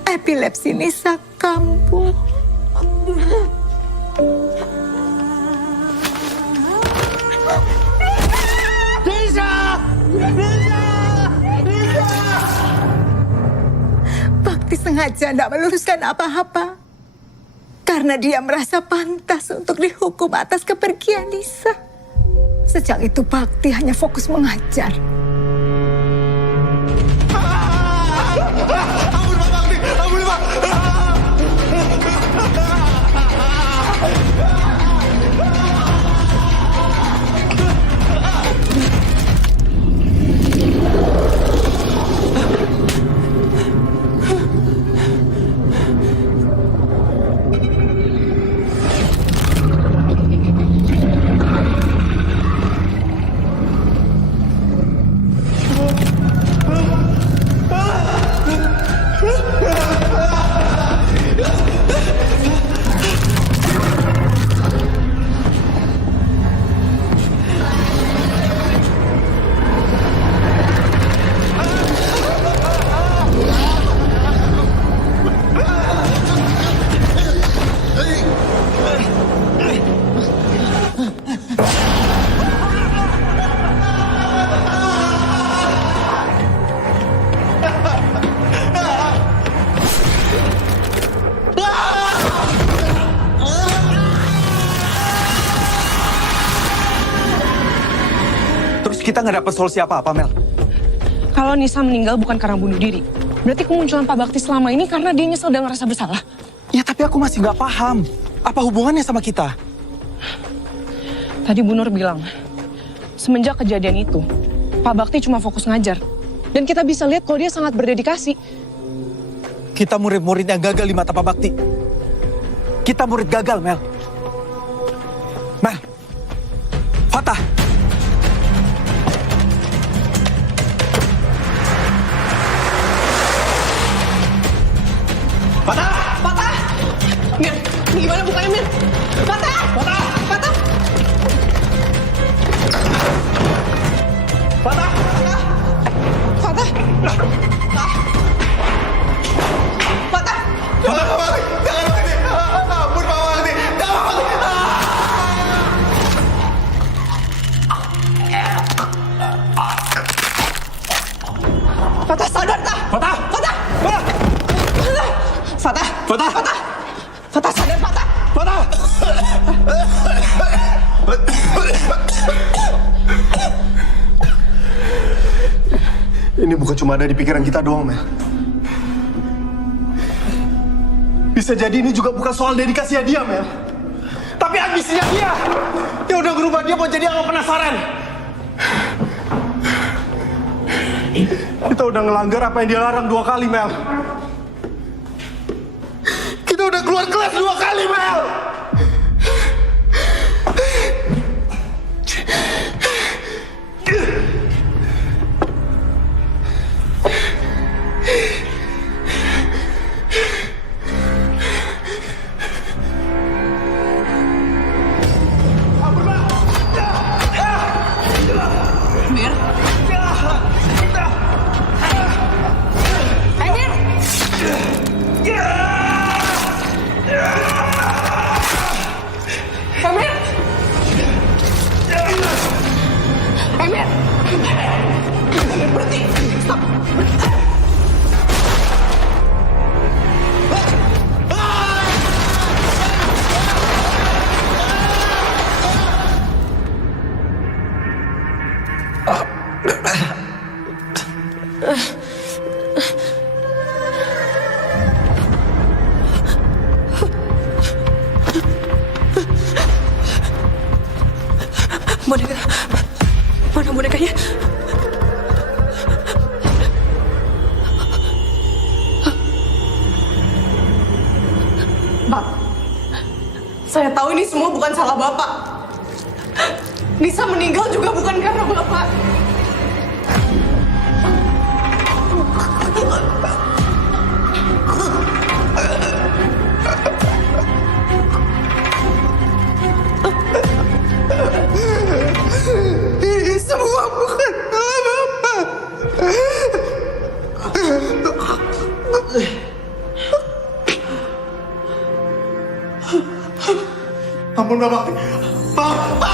epilepsi Nisa kambuh. Bakti sengaja tidak meluruskan apa-apa. Karena dia merasa pantas untuk dihukum atas kepergian Nisa. Sejak itu Bakti hanya fokus mengajar. Ampun Pak Bakti, ampun Pak. Terus kita nggak dapat solusi apa-apa, Mel. Kalau Nisa meninggal bukan karena bunuh diri, berarti kemunculan Pak Bakti selama ini karena dia nyesel dan ngerasa bersalah. Ya tapi aku masih nggak paham. Apa hubungannya sama kita? Tadi Bu Nur bilang, semenjak kejadian itu, Pak Bakti cuma fokus ngajar. Dan kita bisa lihat kalau dia sangat berdedikasi. Kita murid-murid yang gagal di mata Pak Bakti. Kita murid gagal, Mel. Mel. Fatah. Patah! Patah! Mir, gimana bukanya Mir? Patah! Patah! Patah! Patah! Patah! Patah! Patah! Patah Pak Bakti, jangan Bakti. Ampun Pak Bakti, jangan Bakti. Patah sadar tak? Patah! Patah! Patah! Fatah! Patah! Fatah! Fatah sadar Fatah! Patah! Ini bukan cuma ada di pikiran kita doang, Mel. Bisa jadi ini juga bukan soal dedikasinya dia, Mel. Tapi ambisinya dia. Dia udah ngerubah dia mau jadi orang penasaran. Kita udah ngelanggar apa yang dia larang 2 kali, Mel. Kita udah keluar kelas 2 kali, Mel. Mir? Mir? Emir! Emir, berhenti! Stop! Boneka, mana bonekanya? Bang, saya tahu ini semua bukan salah Bapak. Nisa meninggal juga bukan karena Bapak. Ini semua bukan salah Bapak. Ampun Bapak. Bapak.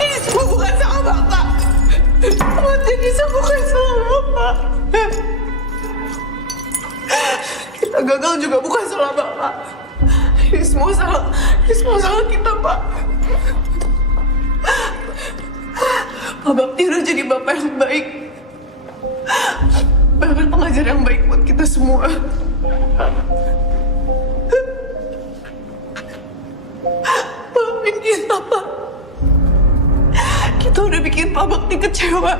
Ini semua bukan salah Bapak. Ini semua bukan salah Bapak. Kita gagal juga bukan salah Bapak. Ini semua salah kita, Pak. Pak Bakti udah jadi Bapak yang baik. Bapak pengajar yang baik buat kita semua. Maafin kita, Pak. Kita udah bikin Pak Bakti kecewa.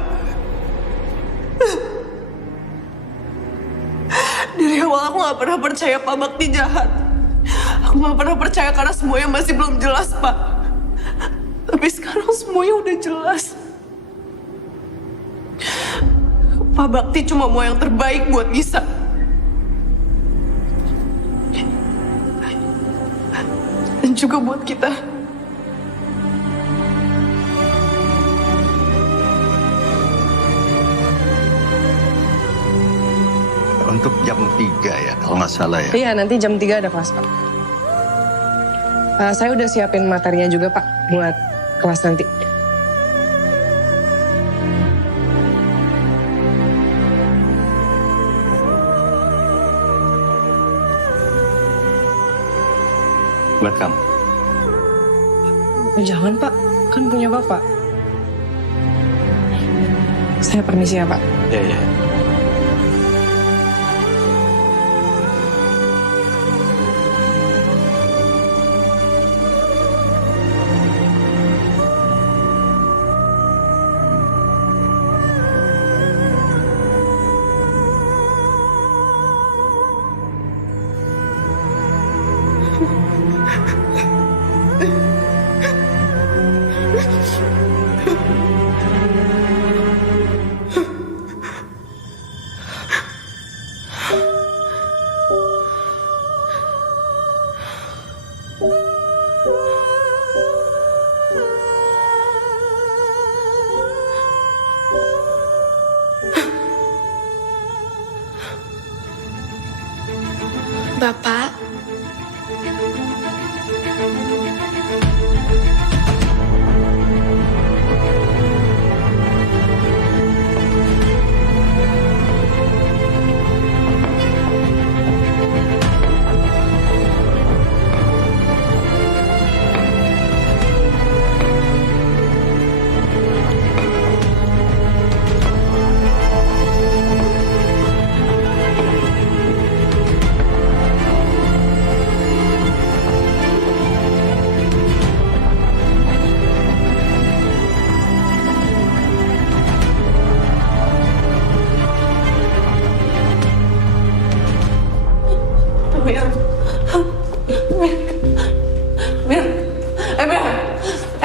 Dari awal aku gak pernah percaya Pak Bakti jahat. Aku gak pernah percaya karena semuanya masih belum jelas, Pak. Tapi sekarang semuanya udah jelas. Pak Bakti cuma mau yang terbaik buat Nisa. Dan juga buat kita. Untuk jam 3 ya, kalau nggak salah ya. Iya, nanti jam 3 ada kelas, Pak. Saya udah siapin materinya juga, Pak, buat kelas nanti. Buat kamu. Jangan, Pak. Kan punya Bapak. Saya permisi ya, Pak. Iya. Bapak.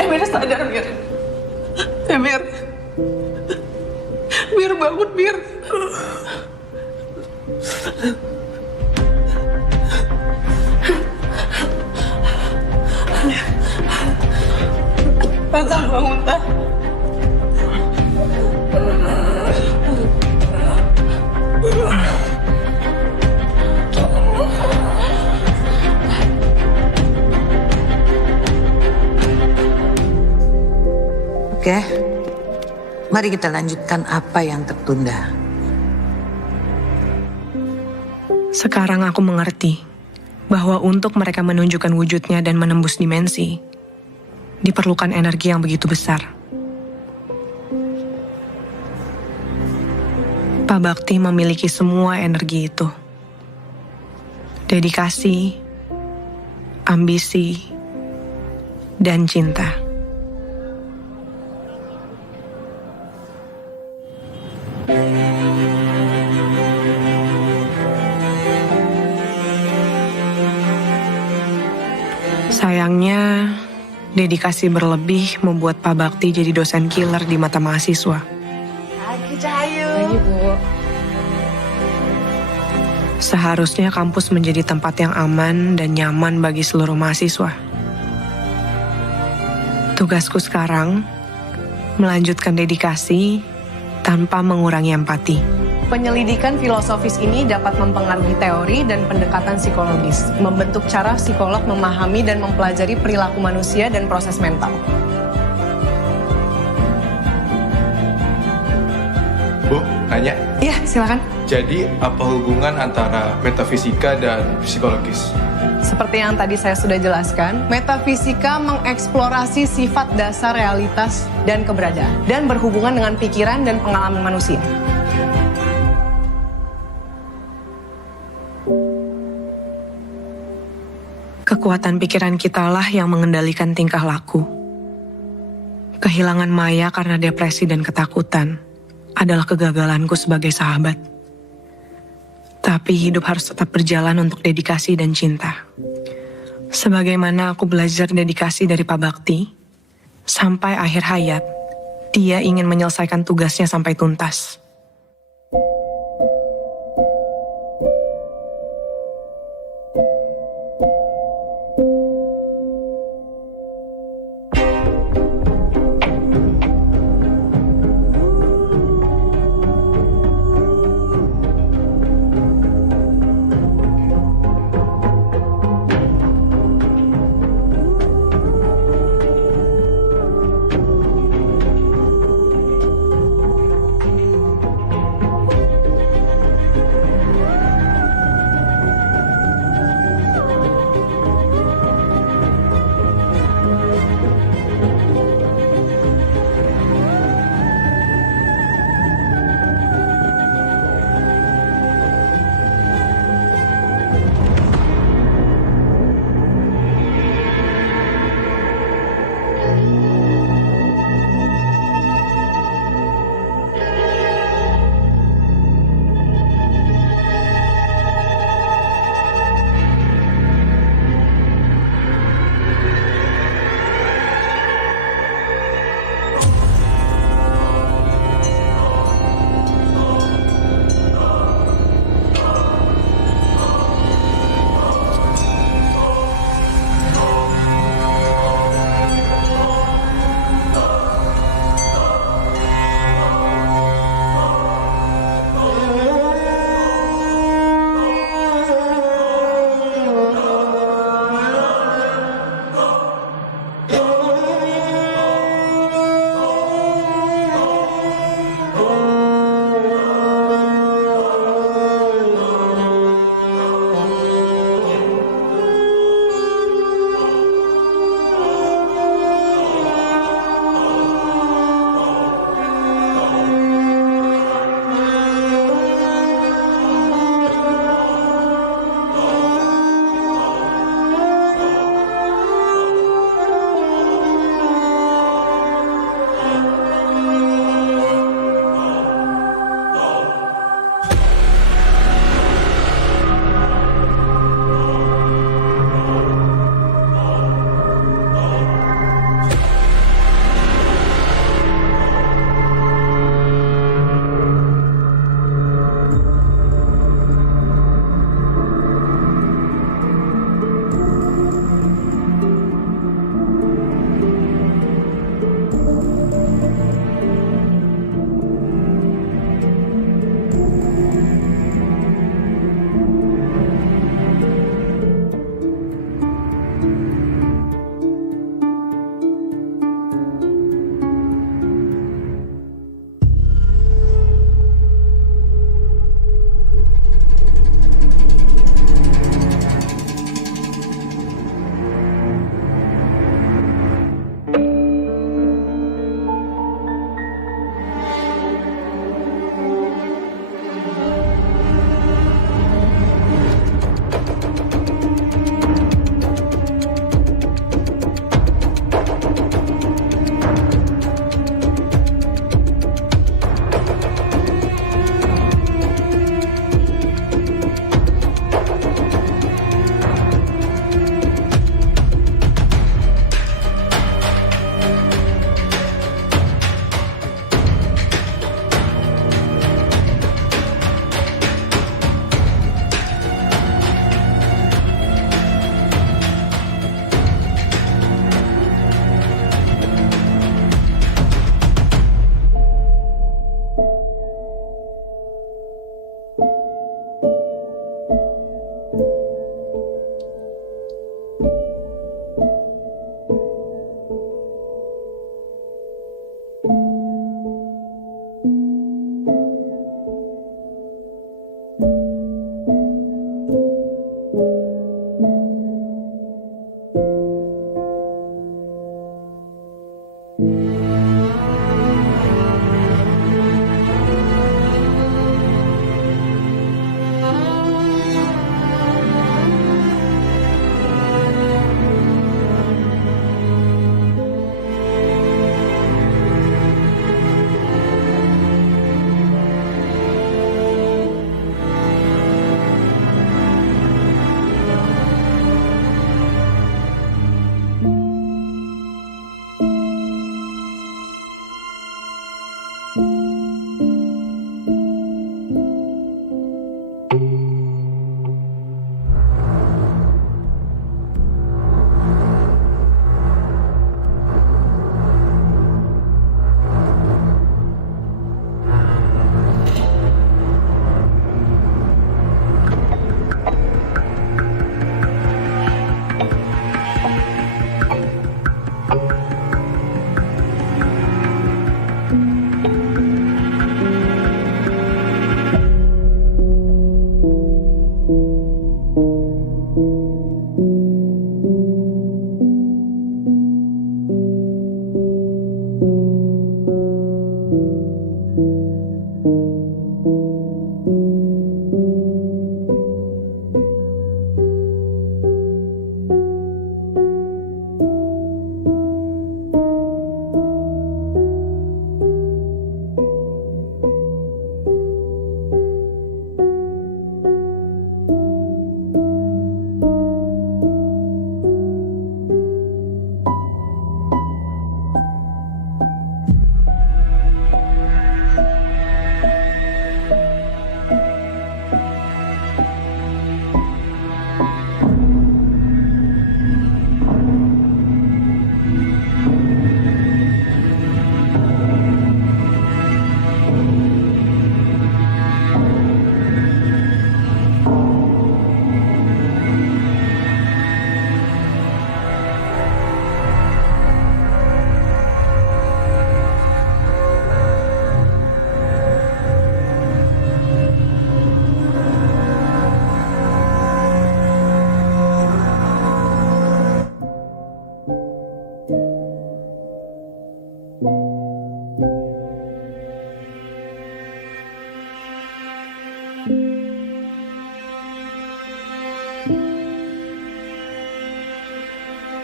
Mir sadar, Mir. Mir bangun, Mir. Tante bangun, Tante. Oke, mari kita lanjutkan apa yang tertunda. Sekarang aku mengerti bahwa untuk mereka menunjukkan wujudnya dan menembus dimensi, diperlukan energi yang begitu besar. Pak Bakti memiliki semua energi itu. Dedikasi, ambisi, dan cinta. Sayangnya, dedikasi berlebih membuat Pak Bakti jadi dosen killer di mata mahasiswa. Pagi, Cahayu. Pagi, Bu. Seharusnya kampus menjadi tempat yang aman dan nyaman bagi seluruh mahasiswa. Tugasku sekarang, melanjutkan dedikasi tanpa mengurangi empati. Penyelidikan filosofis ini dapat mempengaruhi teori dan pendekatan psikologis, membentuk cara psikolog memahami dan mempelajari perilaku manusia dan proses mental. Bu, nanya. Iya, silakan. Jadi, apa hubungan antara metafisika dan psikologis? Seperti yang tadi saya sudah jelaskan, metafisika mengeksplorasi sifat dasar realitas dan keberadaan, dan berhubungan dengan pikiran dan pengalaman manusia. Kekuatan pikiran kitalah yang mengendalikan tingkah laku. Kehilangan Maya karena depresi dan ketakutan adalah kegagalanku sebagai sahabat. Tapi hidup harus tetap berjalan untuk dedikasi dan cinta. Sebagaimana aku belajar dedikasi dari Pak Bakti, sampai akhir hayat, dia ingin menyelesaikan tugasnya sampai tuntas.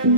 Thank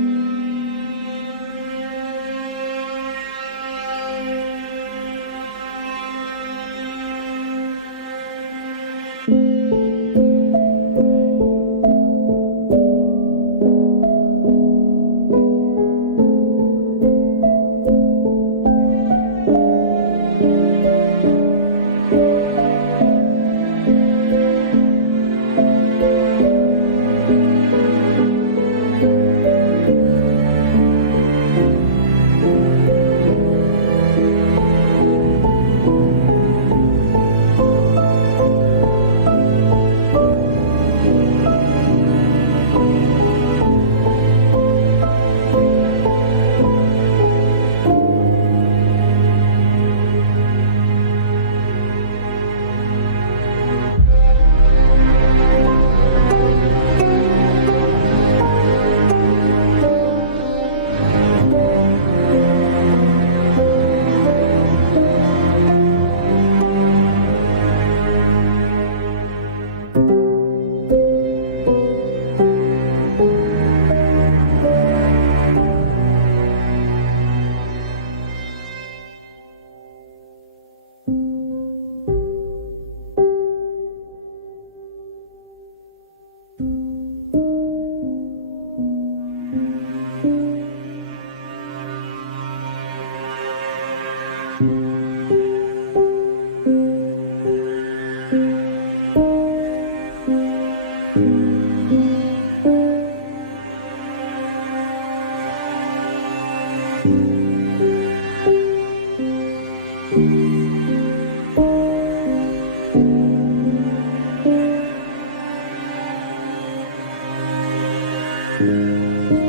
you.